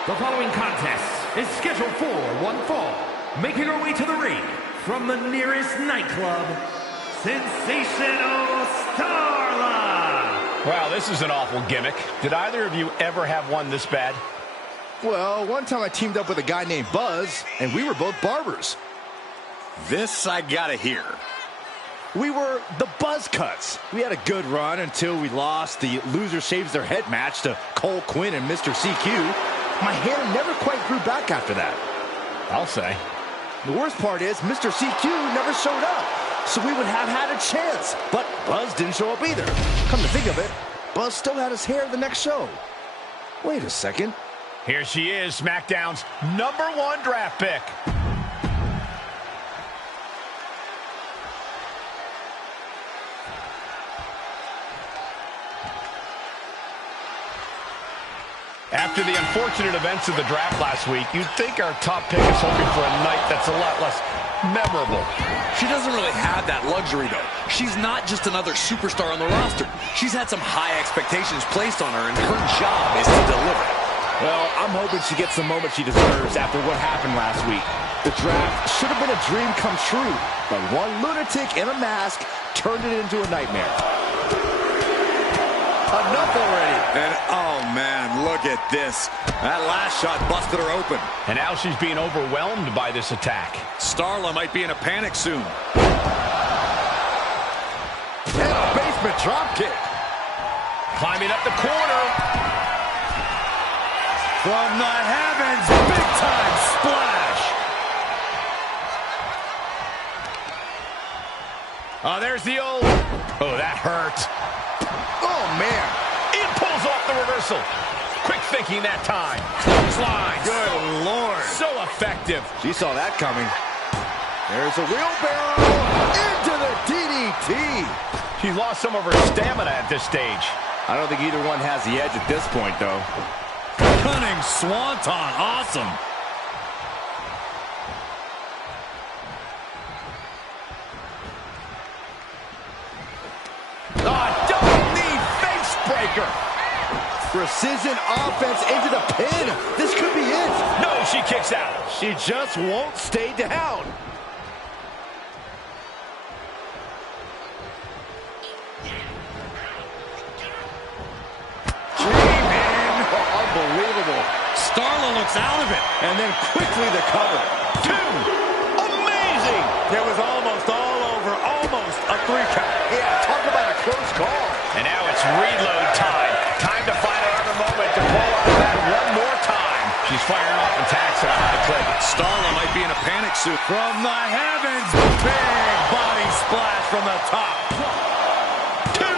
The following contest is scheduled for one fall. Making her way to the ring from the nearest nightclub, Sensational Starla. Wow, this is an awful gimmick. Did either of you ever have one this bad? Well, one time I teamed up with a guy named Buzz, and we were both barbers. This I gotta hear. We were the Buzz Cuts. We had a good run until we lost the loser shaves their head match to Cole Quinn and Mr. CQ. My hair never quite grew back after that. I'll say. The worst part is Mr. CQ never showed up, so we would have had a chance. But Buzz didn't show up either. Come to think of it, Buzz still had his hair the next show. Wait a second. Here she is, SmackDown's #1 draft pick. After the unfortunate events of the draft last week, you'd think our top pick is hoping for a night that's a lot less memorable. She doesn't really have that luxury, though. She's not just another superstar on the roster. She's had some high expectations placed on her, and her job is to deliver. Well, I'm hoping she gets the moment she deserves after what happened last week. The draft should have been a dream come true, but one lunatic in a mask turned it into a nightmare. Enough already. And, oh, man, look at this. That last shot busted her open. And now she's being overwhelmed by this attack. Starla might be in a panic soon. And a basement dropkick. Climbing up the corner. From the heavens, big-time splash. Oh, there's the old... Oh, that hurt. Oh, man. It pulls off the reversal. Quick thinking that time. Clothesline. Good Lord. So effective. She saw that coming. There's a wheelbarrow into the DDT. She's lost some of her stamina at this stage. I don't think either one has the edge at this point, though. Cunning swanton. Awesome. Precision offense into the pin. This could be it. No, she kicks out. She just won't stay down. Dream-in. Oh, unbelievable. Starla looks out of it. And then quickly the cover. 2. Amazing. It was almost all over. Almost a 3 count. Yeah, talk about a close call. And now it's reload time. Time to find another moment to pull out of that one more time. She's firing off attacks at a high clip. Starla might be in a panic suit. From the heavens, big body splash from the top. 2.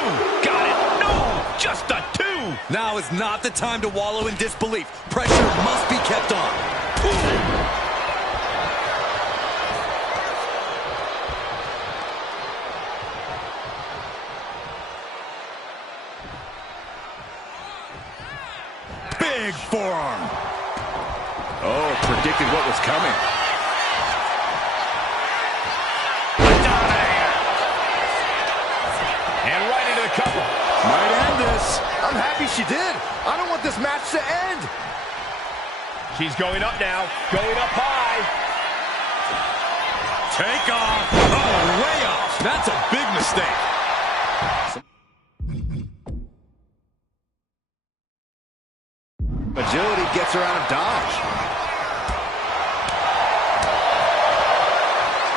Got it. No, just a 2. Now is not the time to wallow in disbelief. Pressure must be kept on. big forearm. Oh, predicted what was coming. And right into the cover. Might end this. I'm happy she did. I don't want this match to end. She's going up now. Going up high. Take off. Oh, way off. That's a big mistake. Agility gets her out of dodge.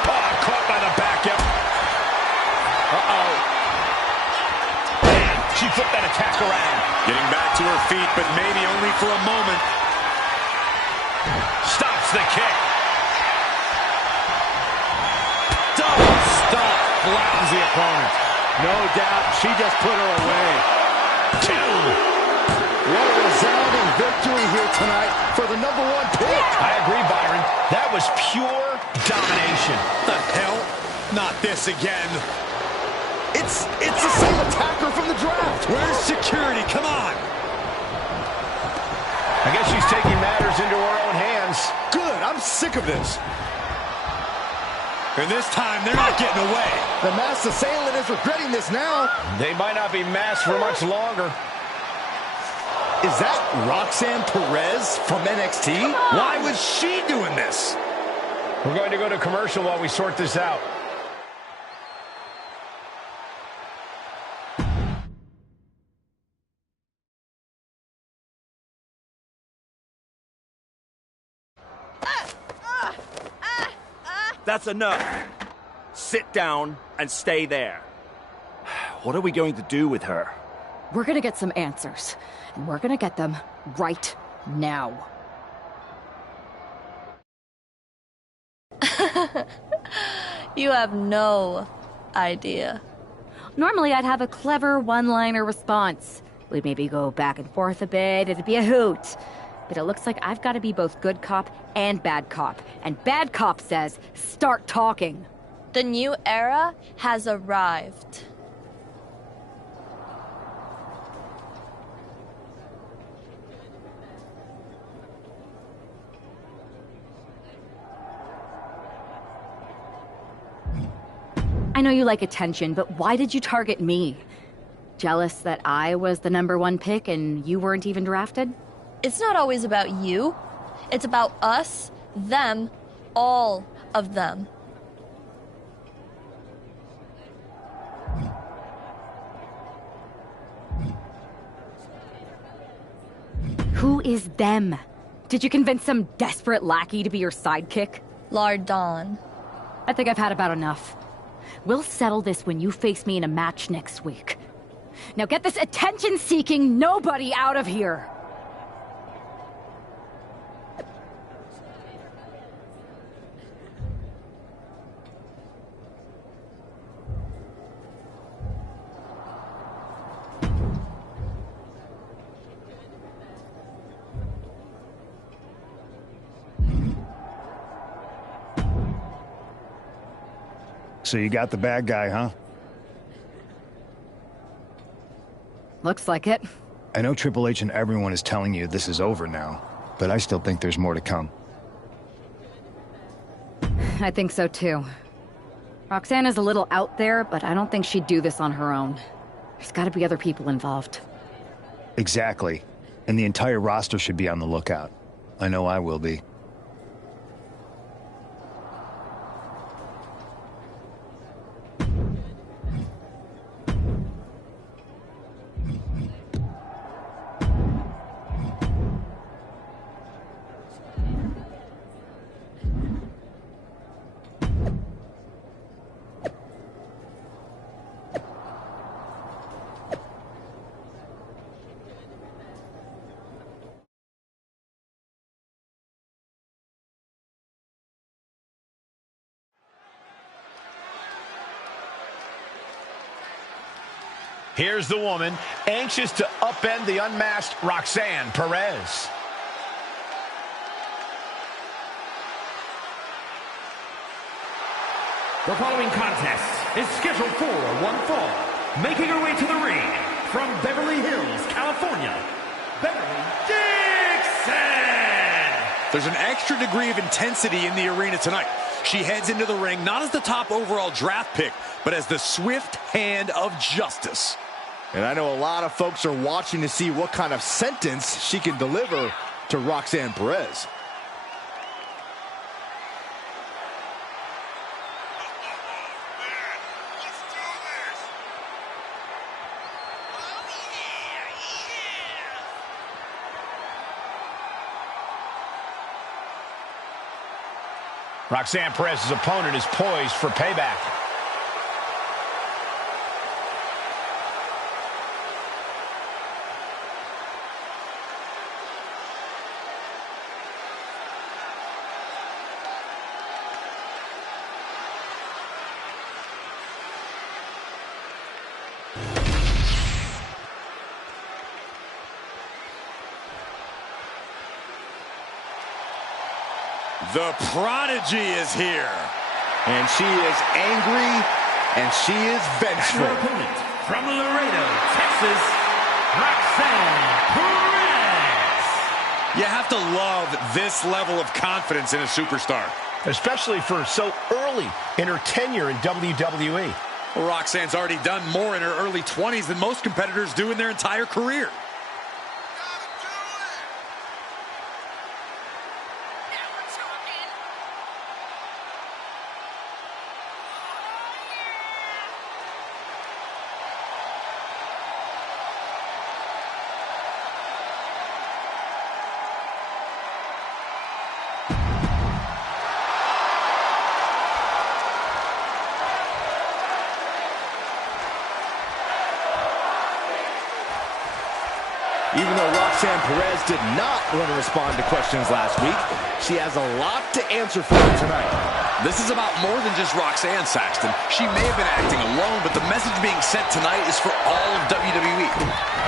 Oh, caught by the back. Yep. Uh-oh. And she flipped that attack around. Getting back to her feet, but maybe only for a moment. Stops the kick. Double stop. Flattens the opponent. No doubt, she just put her away. 2. What a resounding victory here tonight for the #1 pick. I agree, Byron. That was pure domination. The hell? Not this again. It's the same attacker from the draft. Where's security? Come on. I guess she's taking matters into her own hands. Good. I'm sick of this. And this time, they're not getting away. The masked assailant is regretting this now. They might not be masked for much longer. Is that Roxanne Perez from NXT? Why was she doing this? We're going to go to commercial while we sort this out. That's enough. Sit down and stay there. What are we going to do with her? We're gonna get some answers, and we're gonna get them right now. You have no idea. Normally, I'd have a clever one-liner response. We'd maybe go back and forth a bit, it'd be a hoot. But it looks like I've got to be both good cop and bad cop. And bad cop says, start talking. The new era has arrived. I know you like attention, but why did you target me? Jealous that I was the #1 pick and you weren't even drafted? It's not always about you. It's about us, them, all of them. Who is them? Did you convince some desperate lackey to be your sidekick? Lardon. I think I've had about enough. We'll settle this when you face me in a match next week. Now get this attention-seeking nobody out of here! So you got the bad guy, huh? Looks like it. I know Triple H and everyone is telling you this is over now, but I still think there's more to come. I think so too. Roxanne is a little out there, but I don't think she'd do this on her own. There's gotta be other people involved. Exactly. And the entire roster should be on the lookout. I know I will be. Here's the woman, anxious to upend the unmasked Roxanne Perez. The following contest is scheduled for one fall. Making her way to the ring from Beverly Hills, California, Beverly Dixon! There's an extra degree of intensity in the arena tonight. She heads into the ring not as the top overall draft pick, but as the swift hand of justice. And I know a lot of folks are watching to see what kind of sentence she can deliver to Roxanne Perez. Roxanne Perez's opponent is poised for payback. The Prodigy is here. And she is angry, and she is vengeful. Your opponent from Laredo, Texas, Roxanne Perez. You have to love this level of confidence in a superstar. Especially for so early in her tenure in WWE. Well, Roxanne's already done more in her early 20s than most competitors do in their entire career. Even though Roxanne Perez did not want to respond to questions last week, she has a lot to answer for tonight. This is about more than just Roxanne, Saxton. She may have been acting alone, but the message being sent tonight is for all of WWE.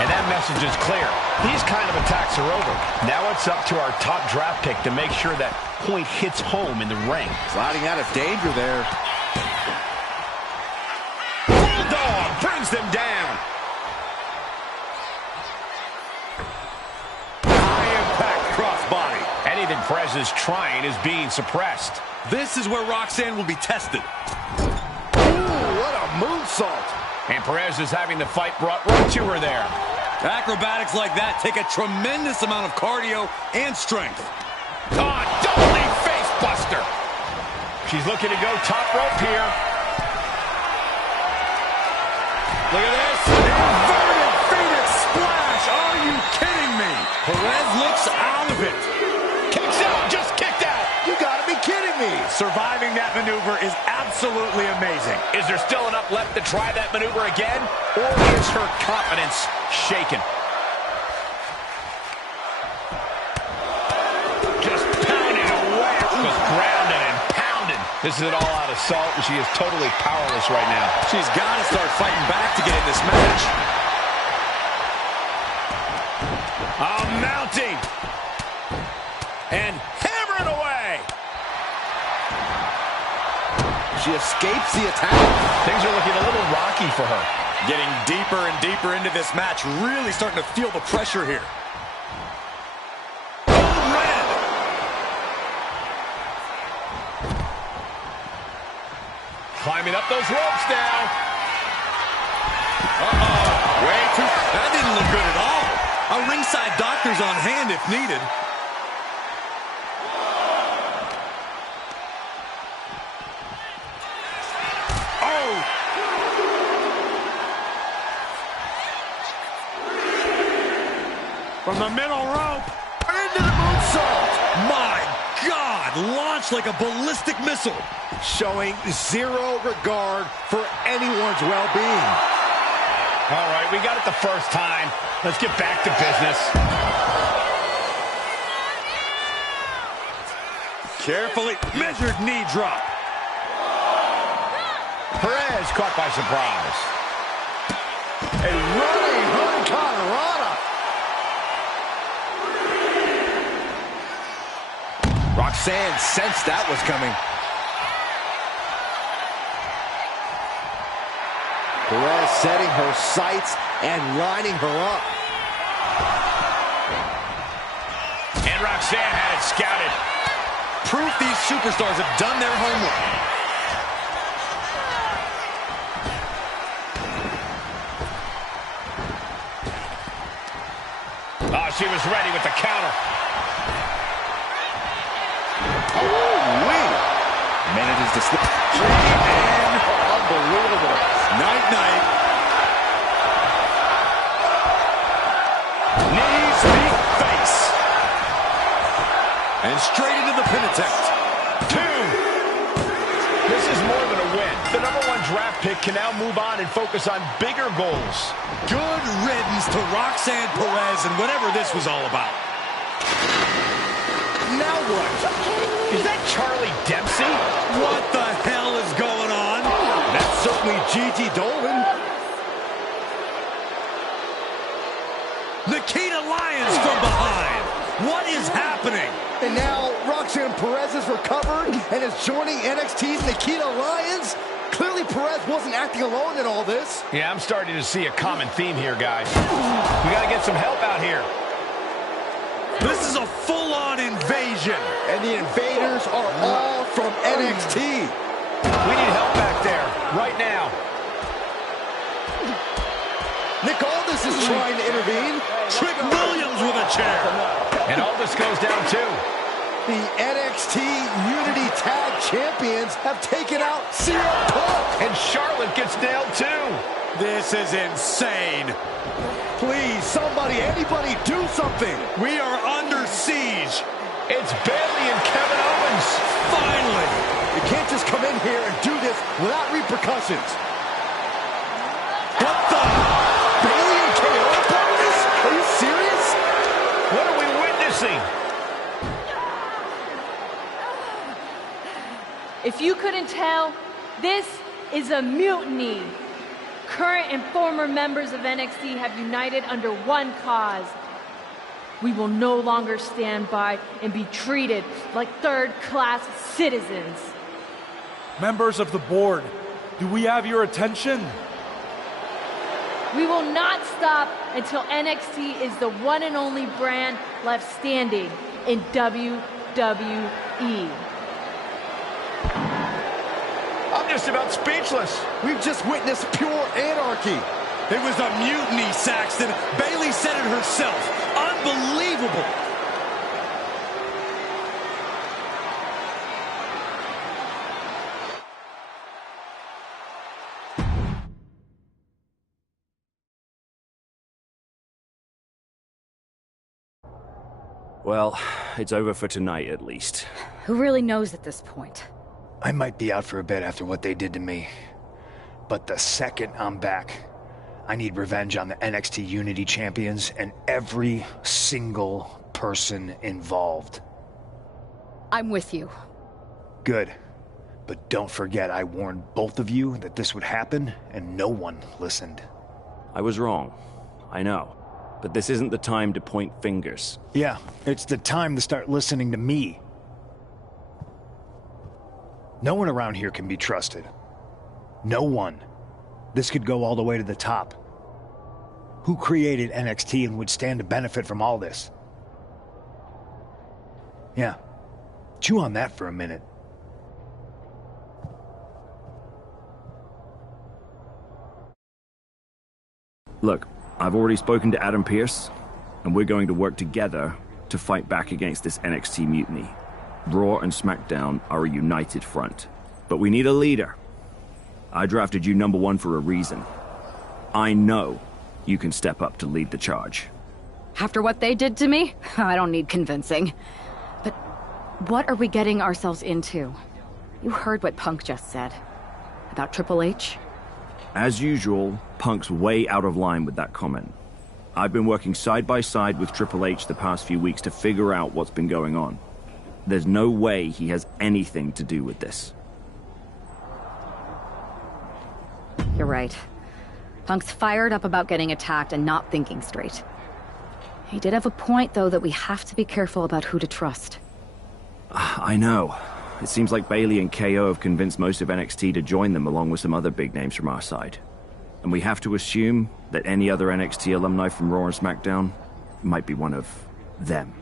And that message is clear. These kind of attacks are over. Now it's up to our top draft pick to make sure that point hits home in the ring. Sliding out of danger there. Bulldog brings them down. Crossbody. Anything Perez is trying is being suppressed. This is where Roxanne will be tested. Ooh, what a moonsault. And Perez is having the fight brought right to her there. Acrobatics like that take a tremendous amount of cardio and strength. Oh, double face buster. She's looking to go top rope here. Look at this. Inverted Phoenix splash. Are you kidding me? Perez looks out of it. Kicks out, just kicked out. You gotta be kidding me. Surviving that maneuver is absolutely amazing. Is there still enough left to try that maneuver again? Or is her confidence shaken? Just pounding away. Just grounded and pounded. This is an all-out assault, and she is totally powerless right now. She's got to start fighting back to get in this match. Mounting. And hammering away. She escapes the attack. Things are looking a little rocky for her. Getting deeper and deeper into this match. Really starting to feel the pressure here. Red. Climbing up those ropes now. Uh-oh. Way too... That didn't look good at all. A ringside doctor's on hand if needed. Oh! From the middle rope. Into the moonsault. My God! Launched like a ballistic missile. Showing zero regard for anyone's well-being. All right, we got it the first time. Let's get back to business. Carefully measured knee drop. Perez caught by surprise. A running hurricanrana. Roxanne sensed that was coming. Perez setting her sights and lining her up. And Roxanne had it scouted. Proof these superstars have done their homework. Oh, she was ready with the counter. Ooh-wee. Manages to slip. And unbelievable. Night-night. Knees meet face. And straight into the pin attempt. 2. This is more than a win. The #1 draft pick can now move on and focus on bigger goals. Good riddance to Roxanne Perez and whatever this was all about. Now what? Is that Charlie Dempsey? What the hell is going on? That's certainly Gigi Dolan. Nikita Lyons from behind. What is happening? And now Roxanne Perez is recovered and is joining NXT's Nikita Lyons. Clearly Perez wasn't acting alone in all this. Yeah, I'm starting to see a common theme here, guys. We got to get some help out here. This is a full-on invasion. And the invaders are all from NXT. We need help back there, right now. Nick Aldis is trying to intervene. Trick Williams with a chair. And Aldis goes down too. The NXT Unity Tag Champions have taken out CM Punk. And Charlotte gets nailed too. This is insane. Please, somebody, anybody, do something. We are under siege. It's Bayley and Kevin Owens. Finally. You can't just come in here and do this without repercussions. What the? Bayley and KO are part of this? Are you serious? What are we witnessing? If you couldn't tell, this is a mutiny. Current and former members of NXT have united under one cause. We will no longer stand by and be treated like third-class citizens. Members of the board, do we have your attention? We will not stop until NXT is the one and only brand left standing in WWE. I'm just about speechless. We've just witnessed pure anarchy. It was a mutiny, Saxton. Bayley said it herself. Unbelievable. Well, it's over for tonight at least. Who really knows at this point? I might be out for a bit after what they did to me. But the second I'm back, I need revenge on the NXT Unity Champions and every single person involved. I'm with you. Good. But don't forget I warned both of you that this would happen, and no one listened. I was wrong. I know. But this isn't the time to point fingers. Yeah, it's the time to start listening to me. No one around here can be trusted. No one. This could go all the way to the top. Who created NXT and would stand to benefit from all this? Yeah. Chew on that for a minute. Look, I've already spoken to Adam Pearce, and we're going to work together to fight back against this NXT mutiny. Raw and SmackDown are a united front. But we need a leader. I drafted you #1 for a reason. I know you can step up to lead the charge. After what they did to me, I don't need convincing. But what are we getting ourselves into? You heard what Punk just said. About Triple H? As usual, Punk's way out of line with that comment. I've been working side by side with Triple H the past few weeks to figure out what's been going on. There's no way he has anything to do with this. You're right. Punk's fired up about getting attacked and not thinking straight. He did have a point, though, that we have to be careful about who to trust. I know. It seems like Bayley and KO have convinced most of NXT to join them along with some other big names from our side. And we have to assume that any other NXT alumni from Raw and SmackDown might be one of them.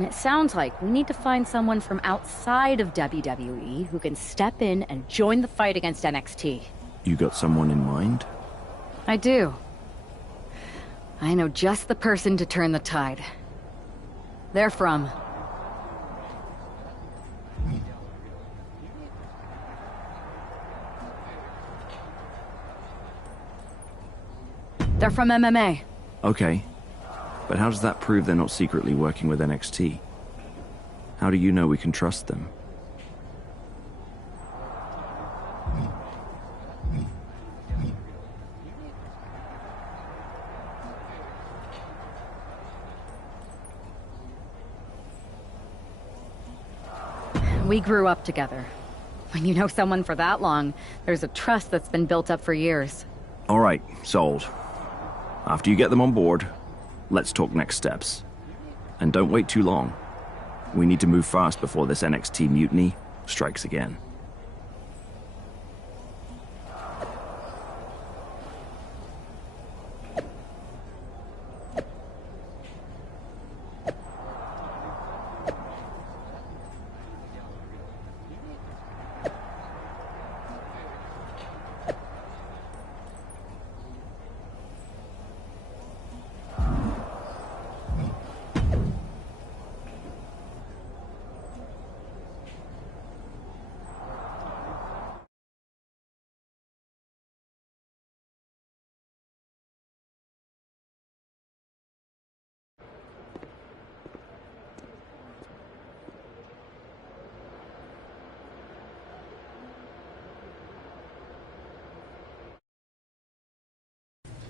And it sounds like we need to find someone from outside of WWE who can step in and join the fight against NXT. You got someone in mind? I do. I know just the person to turn the tide. They're from... They're from MMA. Okay. But how does that prove they're not secretly working with NXT? How do you know we can trust them? We grew up together. When you know someone for that long, there's a trust that's been built up for years. All right, sold. After you get them on board, let's talk next steps. And don't wait too long. We need to move fast before this NXT mutiny strikes again.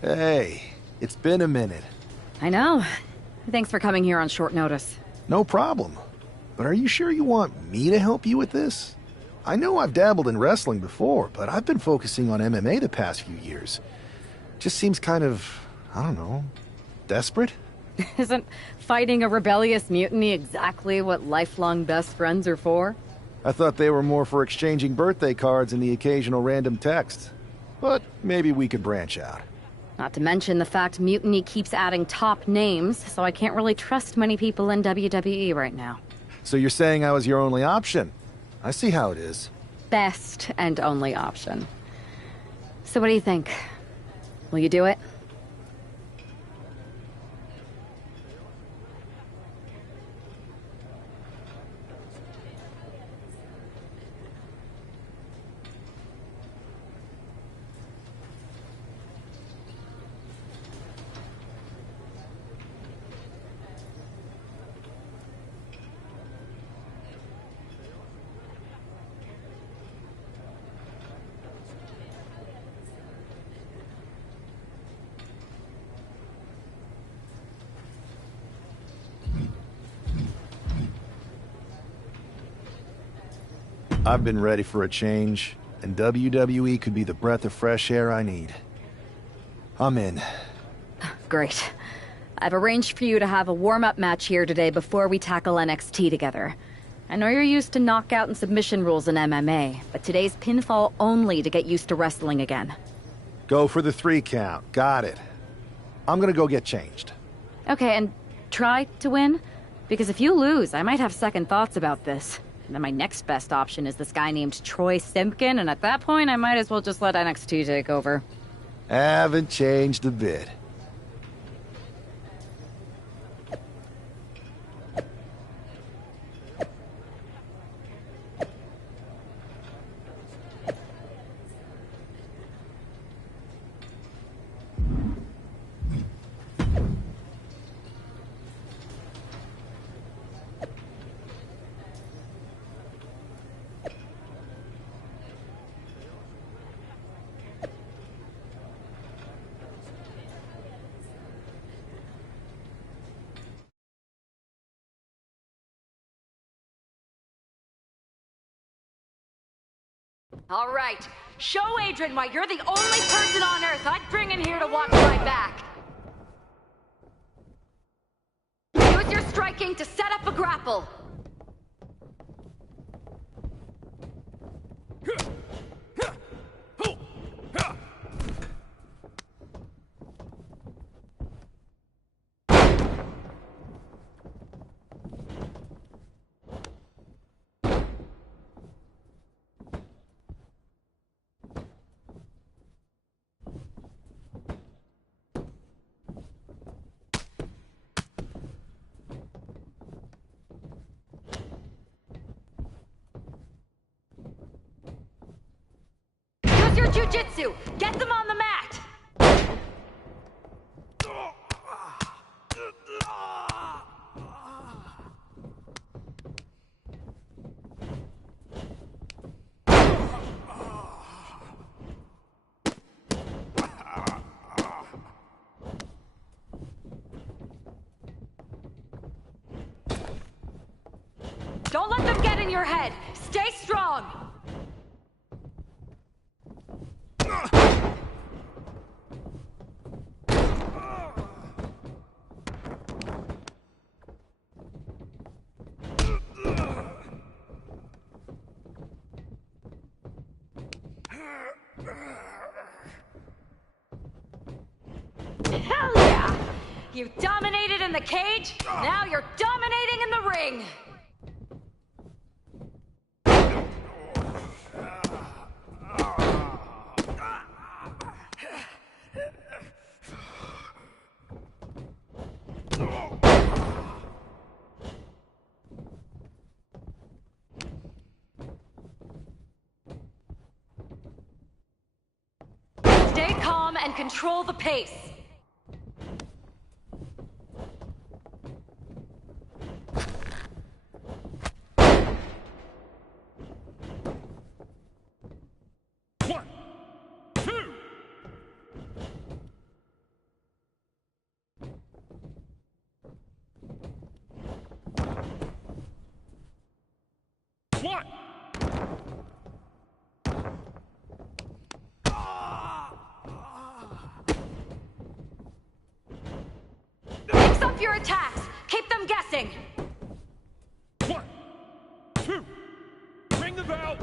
Hey, it's been a minute. I know. Thanks for coming here on short notice. No problem. But are you sure you want me to help you with this? I know I've dabbled in wrestling before, but I've been focusing on MMA the past few years. Just seems kind of, I don't know, desperate? Isn't fighting a rebellious mutiny exactly what lifelong best friends are for? I thought they were more for exchanging birthday cards and the occasional random text. But maybe we could branch out. Not to mention the fact Mutiny keeps adding top names, so I can't really trust many people in WWE right now. So you're saying I was your only option? I see how it is. Best and only option. So what do you think? Will you do it? I've been ready for a change, and WWE could be the breath of fresh air I need. I'm in. Great. I've arranged for you to have a warm-up match here today before we tackle NXT together. I know you're used to knockout and submission rules in MMA, but today's pinfall only to get used to wrestling again. Go for the 3 count. Got it. I'm gonna go get changed. Okay, and try to win? Because if you lose, I might have second thoughts about this. And then my next best option is this guy named Troy Simpkin, and at that point, I might as well just let NXT take over. Haven't changed a bit. All right, show Adrian why you're the only person on Earth I'd bring in here to watch my back. Use your striking to set up a grapple. jujitsu! Get them on the mat! Don't let them get in your head! Stay strong! Hell yeah! You dominated in the cage, now you're dominating in the ring! Stay calm and control the pace. One, two. One. Mix up your attacks. Keep them guessing. One, two. Ring the bell.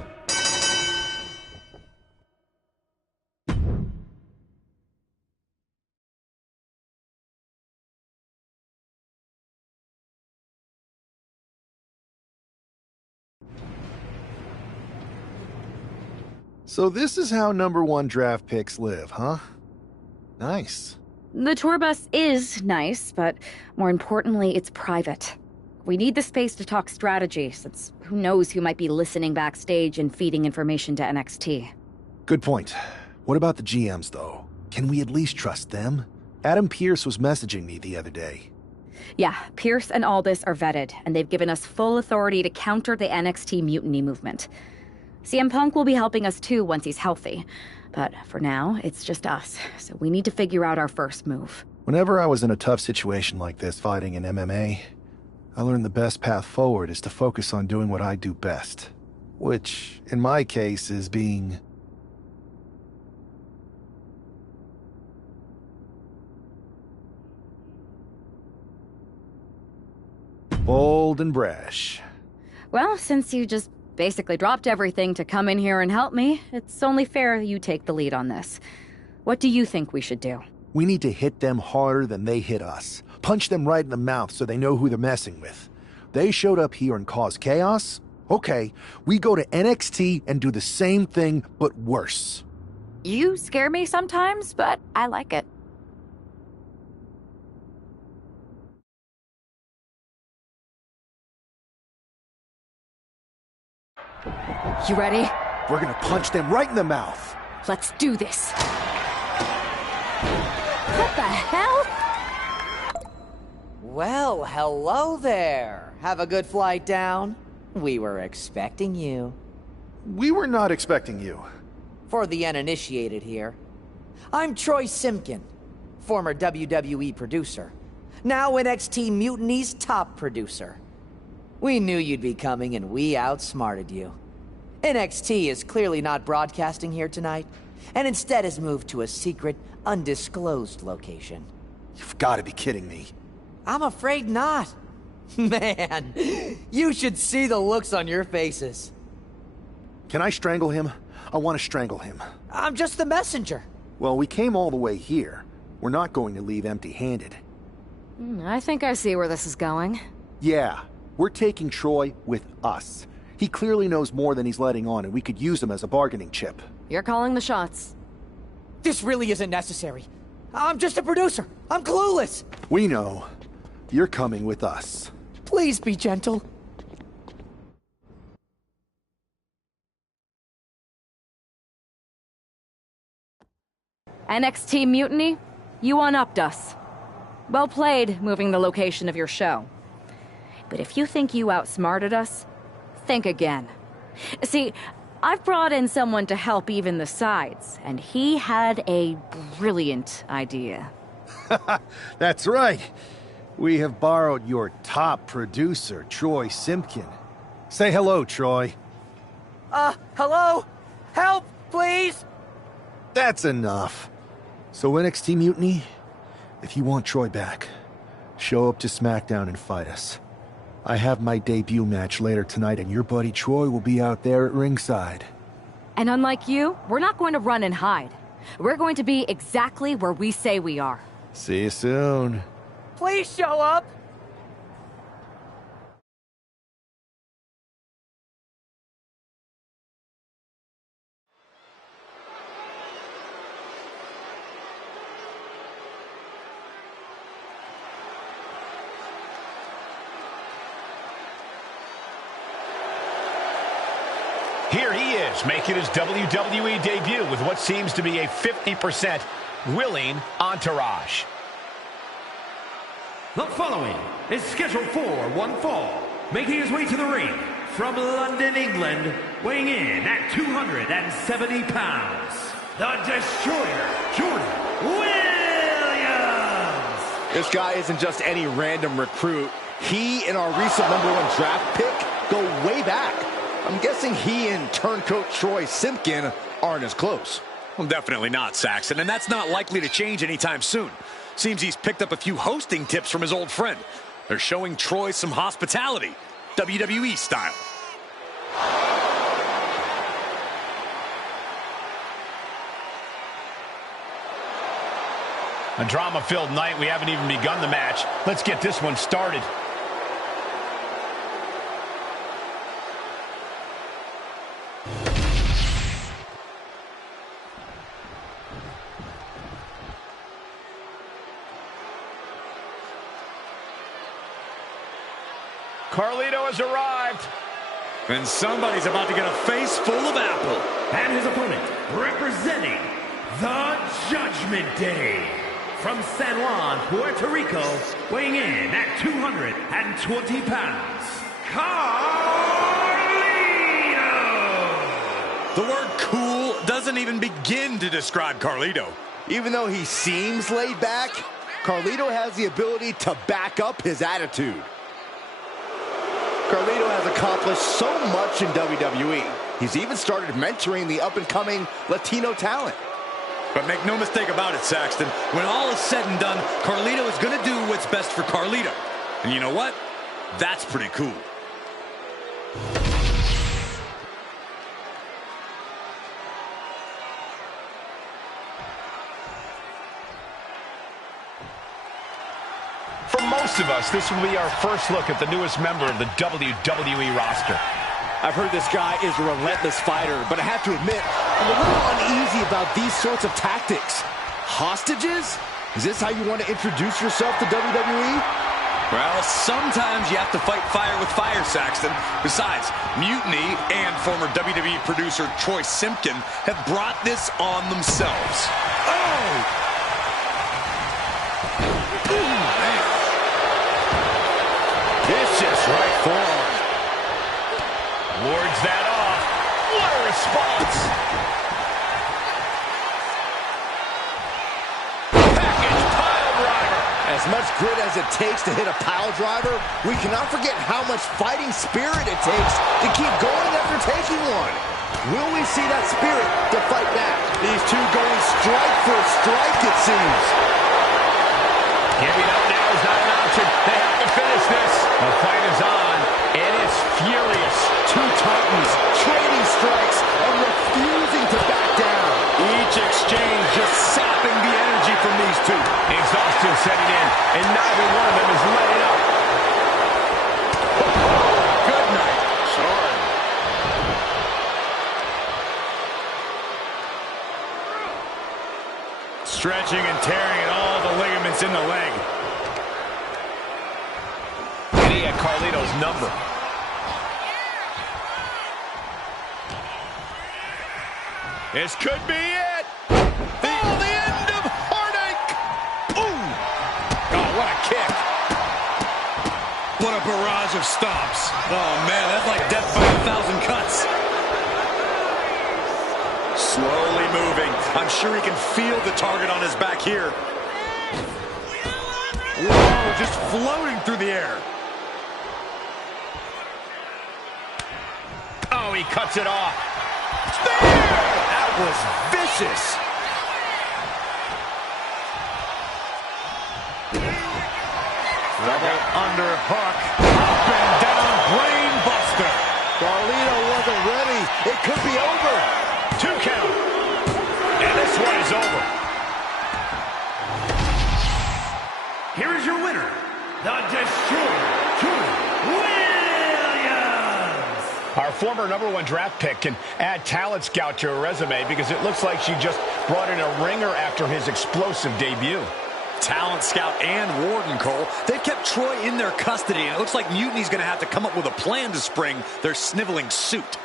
So this is how #1 draft picks live, huh? Nice. The tour bus is nice, but more importantly, it's private. We need the space to talk strategy, since who knows who might be listening backstage and feeding information to NXT. Good point. What about the GMs, though? Can we at least trust them? Adam Pearce was messaging me the other day. Yeah, Pierce and Aldis are vetted, and they've given us full authority to counter the NXT mutiny movement. CM Punk will be helping us too once he's healthy. But for now, it's just us, so we need to figure out our first move. Whenever I was in a tough situation like this fighting in MMA, I learned the best path forward is to focus on doing what I do best. Which, in my case, is being... bold and brash. Well, since you just basically dropped everything to come in here and help me, it's only fair you take the lead on this. What do you think we should do? We need to hit them harder than they hit us. Punch them right in the mouth so they know who they're messing with. They showed up here and caused chaos? Okay, we go to NXT and do the same thing, but worse. You scare me sometimes, but I like it. You ready? We're gonna punch them right in the mouth. Let's do this. What the hell? Well, hello there. Have a good flight down. We were expecting you. We were not expecting you. For the uninitiated here, I'm Troy Simkin, former WWE producer, now NXT Mutiny's top producer. We knew you'd be coming and we outsmarted you. NXT is clearly not broadcasting here tonight, and instead has moved to a secret, undisclosed location. You've got to be kidding me. I'm afraid not. Man, you should see the looks on your faces. Can I strangle him? I want to strangle him. I'm just the messenger. Well, we came all the way here. We're not going to leave empty-handed. I think I see where this is going. Yeah, we're taking Troy with us. He clearly knows more than he's letting on, and we could use him as a bargaining chip. You're calling the shots. This really isn't necessary. I'm just a producer. I'm clueless. We know. You're coming with us. Please be gentle. NXT Mutiny, you one-upped us. Well played, moving the location of your show. But if you think you outsmarted us, think again. See, I've brought in someone to help even the sides, and he had a brilliant idea. That's right. We have borrowed your top producer, Troy Simpkin. Say hello, Troy. Hello? Help, please? That's enough. So NXT Mutiny, if you want Troy back, show up to SmackDown and fight us. I have my debut match later tonight, and your buddy Troy will be out there at ringside. And unlike you, we're not going to run and hide. We're going to be exactly where we say we are. See you soon. Please show up! Here he is, making his WWE debut with what seems to be a 50% willing entourage. The following is scheduled for one fall, making his way to the ring from London, England, weighing in at 270 pounds, the Destroyer, Jordan Williams! This guy isn't just any random recruit. He and our recent #1 draft pick go way back. I'm guessing he and turncoat Troy Simpkin aren't as close. Well, definitely not, Saxton, and that's not likely to change anytime soon. Seems he's picked up a few hosting tips from his old friend. They're showing Troy some hospitality, WWE style. A drama-filled night. We haven't even begun the match. Let's get this one started. Carlito has arrived. And somebody's about to get a face full of apple. And his opponent, representing the Judgment Day, from San Juan, Puerto Rico, weighing in at 220 pounds, Carlito! The word cool doesn't even begin to describe Carlito. Even though he seems laid back, Carlito has the ability to back up his attitude. Carlito has accomplished so much in WWE. He's even started mentoring the up-and-coming Latino talent. But make no mistake about it, Saxton. When all is said and done, Carlito is going to do what's best for Carlito. And you know what? That's pretty cool. For most of us, this will be our first look at the newest member of the WWE roster. I've heard this guy is a relentless fighter, but I have to admit, I'm a little uneasy about these sorts of tactics. Hostages? Is this how you want to introduce yourself to WWE? Well, sometimes you have to fight fire with fire, Saxton. Besides, Mutiny and former WWE producer Troy Simpkin have brought this on themselves. Oh! Vicious right forearm. Wards that off. What a response. Package pile driver. As much grit as it takes to hit a pile driver, we cannot forget how much fighting spirit it takes to keep going after taking one. Will we see that spirit to fight back? These two going strike for strike, it seems. Giving up now is not an option. They have to finish this. The fight is on, and it's furious. Two titans trading strikes and refusing to back down. Each exchange just sapping the energy from these two. Exhaustion setting in, and neither one of them is letting up. Good night. Sorry. Stretching and tearing at all the ligaments in the leg. And he had Carlito's number. This could be it. Oh, the end What a kick. What a barrage of stomps. Oh, man, that's like death by 1,000 cuts. Slowly moving. I'm sure he can feel the target on his back here. Whoa, just floating through the air. Oh, he cuts it off. Spear! That was vicious. Double underhook. Up and down, brain buster. Carlito wasn't ready. It could be over. 2 count. And this one is over. Here is your winner, the Destroyer, Williams. Our former #1 draft pick can add talent scout to her resume because it looks like she just brought in a ringer after his explosive debut. Talent scout and warden, Cole. They've kept Troy in their custody, and it looks like Mutiny's going to have to come up with a plan to spring their sniveling suit.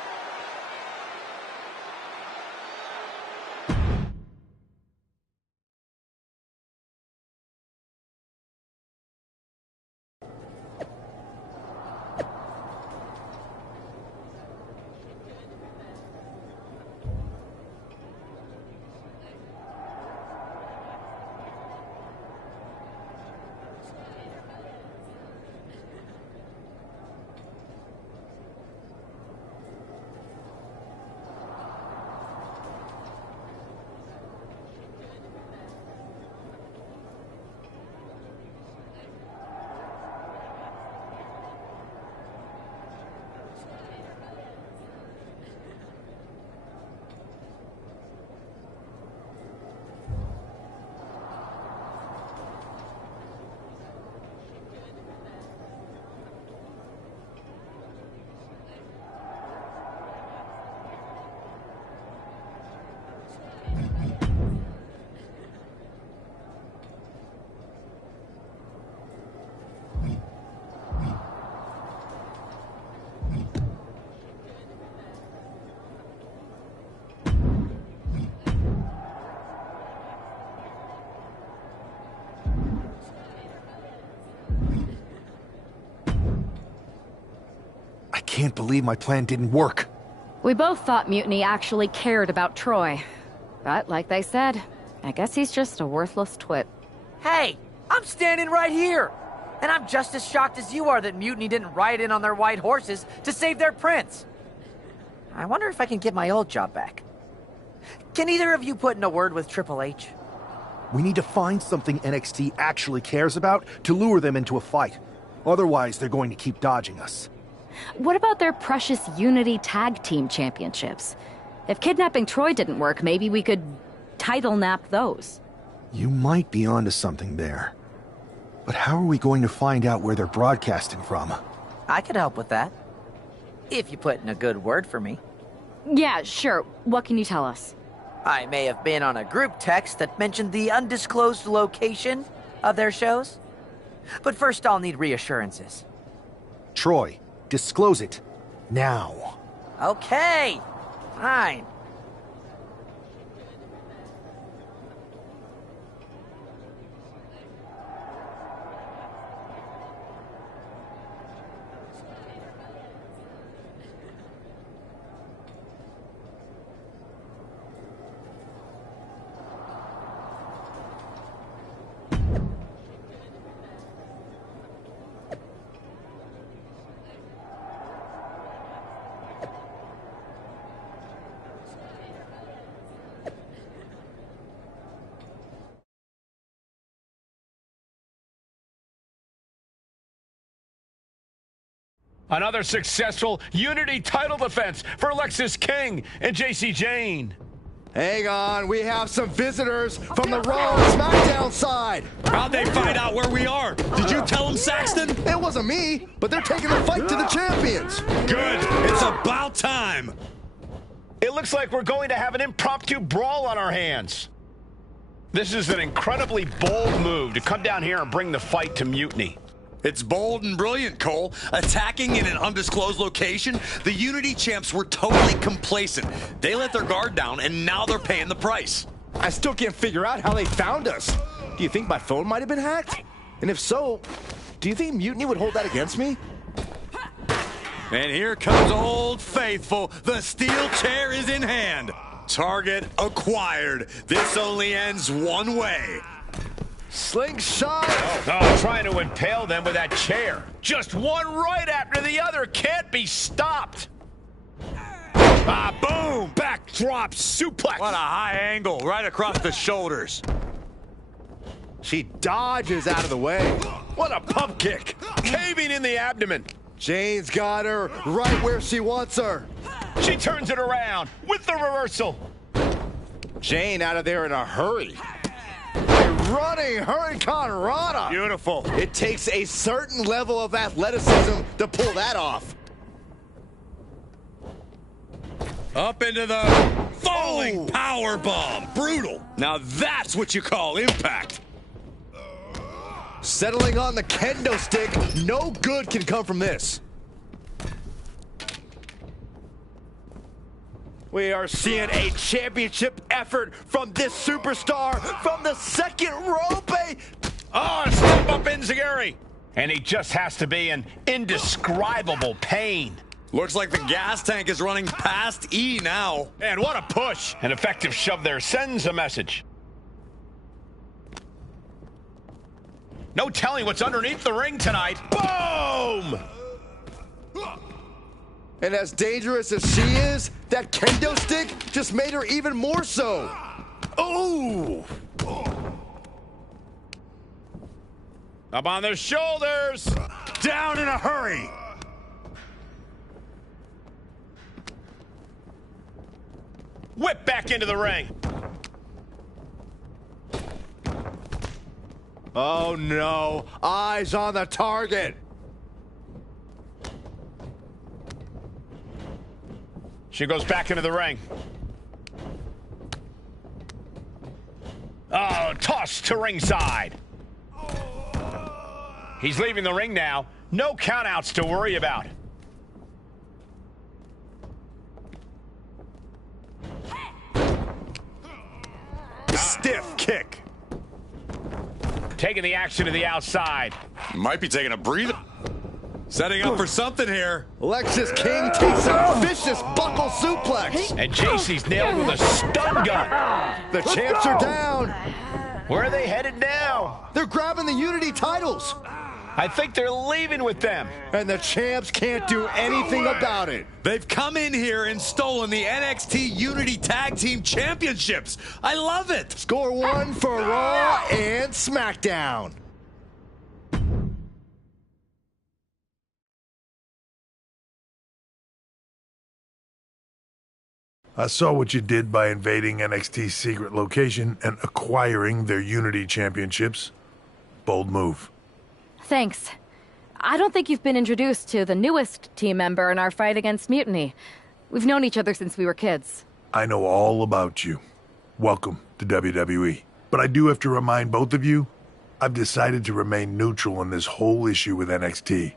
I can't believe my plan didn't work. We both thought Mutiny actually cared about Troy. But like they said, I guess he's just a worthless twit. Hey, I'm standing right here. And I'm just as shocked as you are that Mutiny didn't ride in on their white horses to save their prince. I wonder if I can get my old job back. Can either of you put in a word with Triple H? We need to find something NXT actually cares about to lure them into a fight. Otherwise, they're going to keep dodging us. What about their precious Unity Tag Team Championships? If kidnapping Troy didn't work, maybe we could title nap those. You might be onto something there. But how are we going to find out where they're broadcasting from? I could help with that. If you put in a good word for me. Yeah, sure. What can you tell us? I may have been on a group text that mentioned the undisclosed location of their shows. But first I'll need reassurances. Troy, disclose it. Now. Okay. Fine. Another successful Unity title defense for Lexis King and JC Jane. Hang on, we have some visitors from the Raw and SmackDown side. How'd they find out where we are? Did you tell them, Saxton? It wasn't me, but they're taking the fight to the champions. Good. It's about time. It looks like we're going to have an impromptu brawl on our hands. This is an incredibly bold move to come down here and bring the fight to Mutiny. It's bold and brilliant, Cole. Attacking in an undisclosed location, the Unity champs were totally complacent. They let their guard down, and now they're paying the price. I still can't figure out how they found us. Do you think my phone might have been hacked? And if so, do you think Mutiny would hold that against me? And here comes Old Faithful. The steel chair is in hand. Target acquired. This only ends one way. Slingshot! Oh, trying to impale them with that chair. Just one right after the other. Can't be stopped. Ah, boom! Backdrop suplex. What a high angle, right across the shoulders. She dodges out of the way. What a pump kick. Caving in the abdomen. Jane's got her right where she wants her. She turns it around with the reversal. Jane out of there in a hurry. A running Hurricane Rana. Beautiful. It takes a certain level of athleticism to pull that off. Up into the falling power bomb. Brutal. Now that's what you call impact. Settling on the kendo stick. No good can come from this. We are seeing a championship effort from this superstar from the second rope. Oh, a step up Enziguri. And he just has to be in indescribable pain. Looks like the gas tank is running past E now. And what a push. An effective shove there sends a message. No telling what's underneath the ring tonight. Boom! And as dangerous as she is, that kendo stick just made her even more so. Ooh! Up on their shoulders. Down in a hurry. Whip back into the ring. Oh no, eyes on the target. She goes back into the ring. Oh, tossed to ringside. He's leaving the ring now. No countouts to worry about. Stiff kick. Taking the action to the outside. Might be taking a breather. Setting up for something here. Lexus King takes a vicious buckle suplex. And JC's nailed with a stun gun. The champs are down. Where are they headed now? They're grabbing the Unity titles. I think they're leaving with them. And the champs can't do anything about it. They've come in here and stolen the NXT Unity Tag Team Championships. I love it. Score one for Raw and SmackDown. I saw what you did by invading NXT's secret location and acquiring their Unity Championships. Bold move. Thanks. I don't think you've been introduced to the newest team member in our fight against Mutiny. We've known each other since we were kids. I know all about you. Welcome to WWE. But I do have to remind both of you, I've decided to remain neutral in this whole issue with NXT.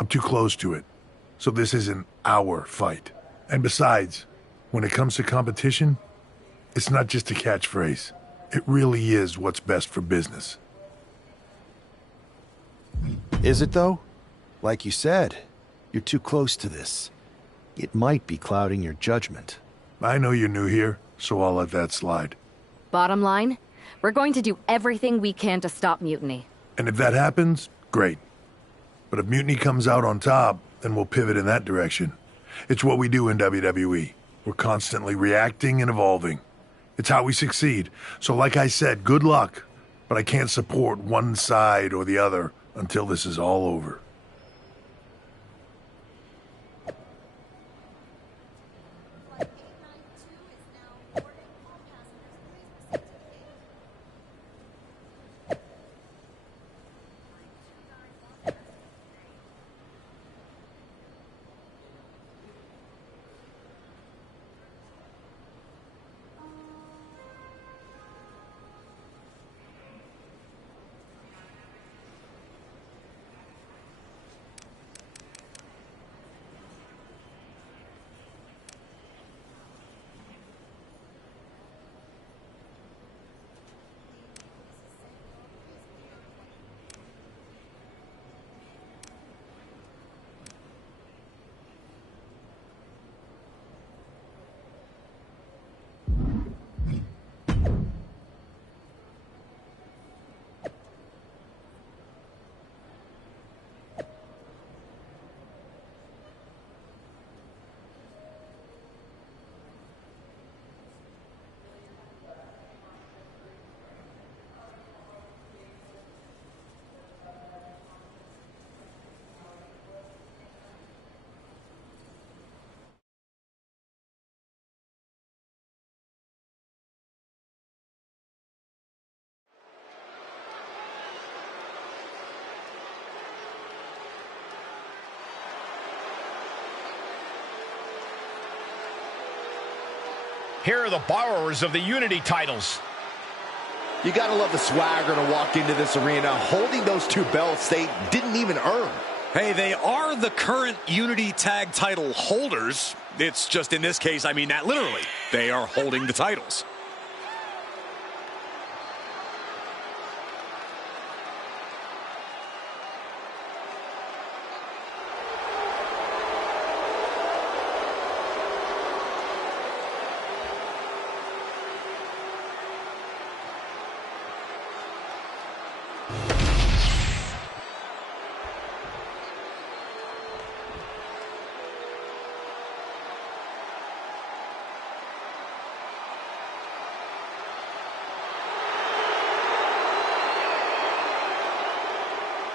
I'm too close to it. So this isn't our fight. And besides, when it comes to competition, it's not just a catchphrase. It really is what's best for business. Is it, though? Like you said, you're too close to this. It might be clouding your judgment. I know you're new here, so I'll let that slide. Bottom line, we're going to do everything we can to stop Mutiny. And if that happens, great. But if Mutiny comes out on top, then we'll pivot in that direction. It's what we do in WWE. We're constantly reacting and evolving. It's how we succeed. So like I said, good luck. But I can't support one side or the other until this is all over. Here are the borrowers of the Unity titles. You gotta love the swagger to walk into this arena holding those two belts they didn't even earn. Hey, they are the current Unity Tag title holders. It's just in this case, I mean that literally. They are holding the titles.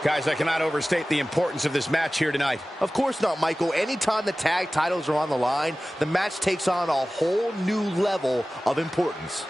Guys, I cannot overstate the importance of this match here tonight. Of course not, Michael. Anytime the tag titles are on the line, the match takes on a whole new level of importance.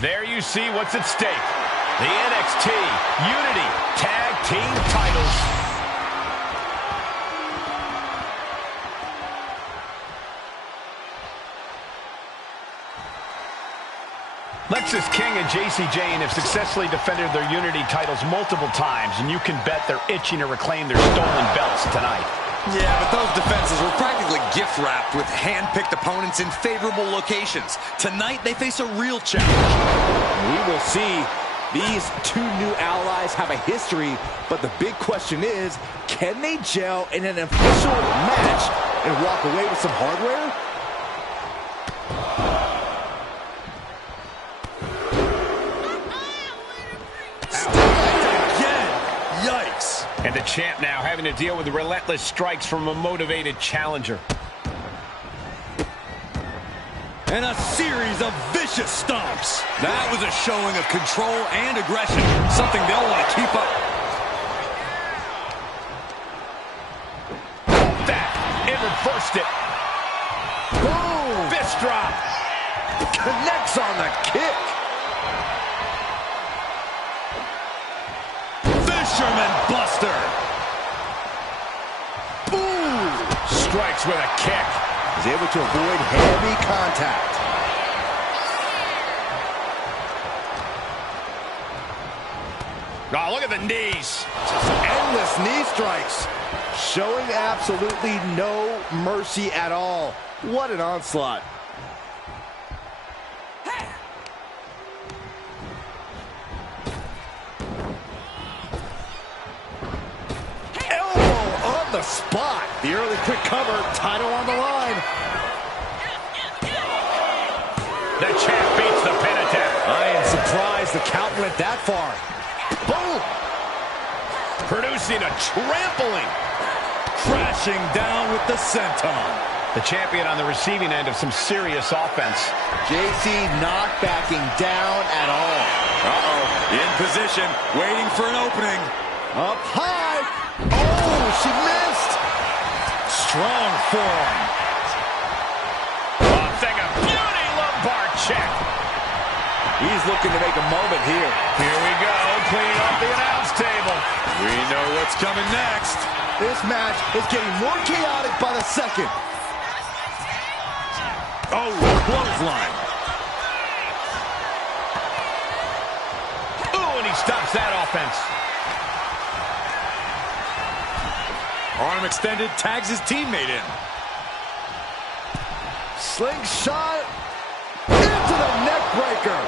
There you see what's at stake. The NXT Unity Tag Team titles. Lexis King and JC Jane have successfully defended their Unity titles multiple times, and you can bet they're itching to reclaim their stolen belts tonight. Yeah, but those defenses were practically gift-wrapped with hand-picked opponents in favorable locations. Tonight, they face a real challenge. We will see. These two new allies have a history, but the big question is, can they gel in an official match and walk away with some hardware? Yikes. And the champ now having to deal with the relentless strikes from a motivated challenger. And a series of vicious stomps. That was a showing of control and aggression, something they'll want to keep up. That, it reversed it. Boom! Fist drop. Connects on the kick. Fisherman Buster. Ooh! Strikes with a kick. He's able to avoid heavy contact. Oh, look at the knees. Just endless knee strikes. Showing absolutely no mercy at all. What an onslaught. The spot. The early quick cover, title on the line. The champ beats the pin attack. I am surprised the count went that far. Boom! Producing a trampling. Crashing down with the senton. The champion on the receiving end of some serious offense. JC not backing down at all. Uh-oh. In position, waiting for an opening. Up high. Oh, she missed. Strong forearm. Oh, thing of beauty, lumbar check. He's looking to make a moment here. Here we go, cleaning up the announce table. We know what's coming next. This match is getting more chaotic by the second. Oh, clothesline. Ooh, and he stops that offense. Arm extended, tags his teammate in. Slingshot into the neck breaker.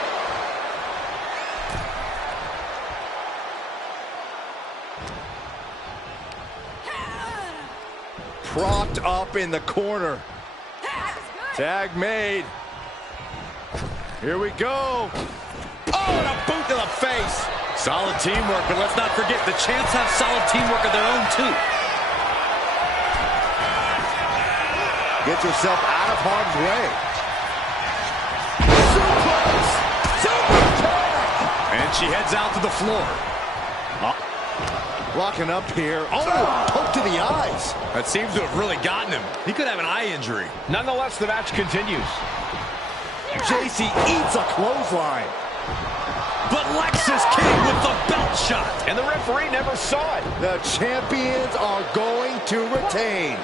Propped up in the corner. Tag made. Here we go. Oh, and a boot to the face. Solid teamwork, but let's not forget the champs have solid teamwork of their own too. Gets herself out of harm's way. And she heads out to the floor. Locking up here. Oh, poke to the eyes. That seems to have really gotten him. He could have an eye injury. Nonetheless, the match continues. JC eats a clothesline. But Lexis King with the belt shot. And the referee never saw it. The champions are going to retain.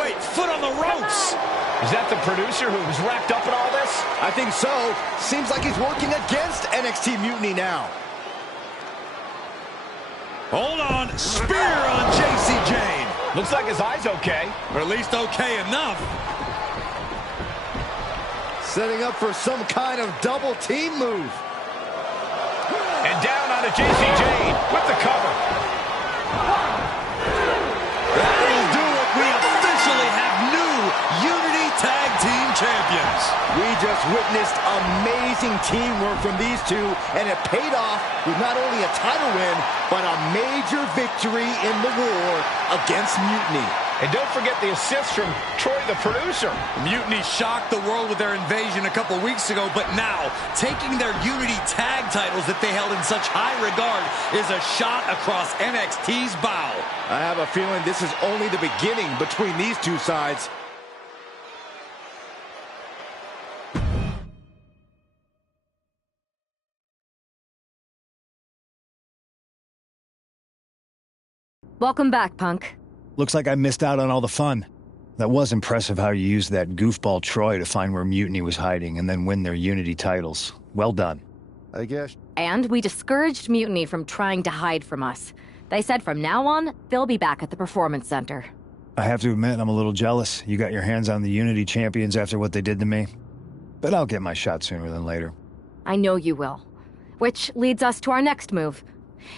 Wait, foot on the ropes. Is that the producer who was wrapped up in all this? I think so. Seems like he's working against NXT Mutiny now. Hold on. Spear on JC Jane. Looks like his eye's okay. Or at least okay enough. Setting up for some kind of double team move. And down onto JC Jane with the cover. That'll do it. We officially have new Unity Tag Team Champions. We just witnessed amazing teamwork from these two, and it paid off with not only a title win, but a major victory in the war against Mutiny. And don't forget the assist from Troy, the producer. Mutiny shocked the world with their invasion a couple weeks ago, but now, taking their Unity tag titles that they held in such high regard is a shot across NXT's bow. I have a feeling this is only the beginning between these two sides. Welcome back, Punk. Looks like I missed out on all the fun. That was impressive how you used that goofball Troy to find where Mutiny was hiding and then win their Unity titles. Well done. I guess. And we discouraged Mutiny from trying to hide from us. They said from now on, they'll be back at the Performance Center. I have to admit, I'm a little jealous. You got your hands on the Unity champions after what they did to me. But I'll get my shot sooner than later. I know you will. Which leads us to our next move.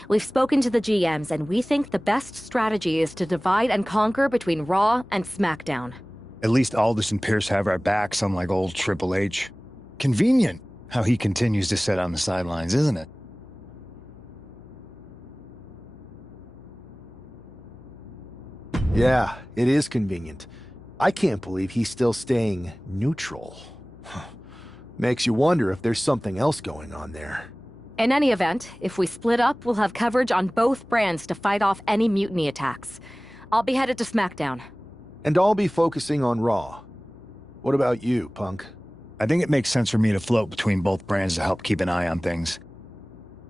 We've spoken to the GMs, and we think the best strategy is to divide and conquer between Raw and SmackDown. At least Aldous and Pierce have our backs, unlike old Triple H. Convenient how he continues to sit on the sidelines, isn't it? Yeah, it is convenient. I can't believe he's still staying neutral. Makes you wonder if there's something else going on there. In any event, if we split up, we'll have coverage on both brands to fight off any Mutiny attacks. I'll be headed to SmackDown. And I'll be focusing on Raw. What about you, Punk? I think it makes sense for me to float between both brands to help keep an eye on things.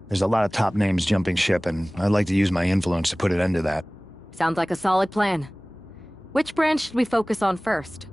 There's a lot of top names jumping ship, and I'd like to use my influence to put an end to that. Sounds like a solid plan. Which brand should we focus on first?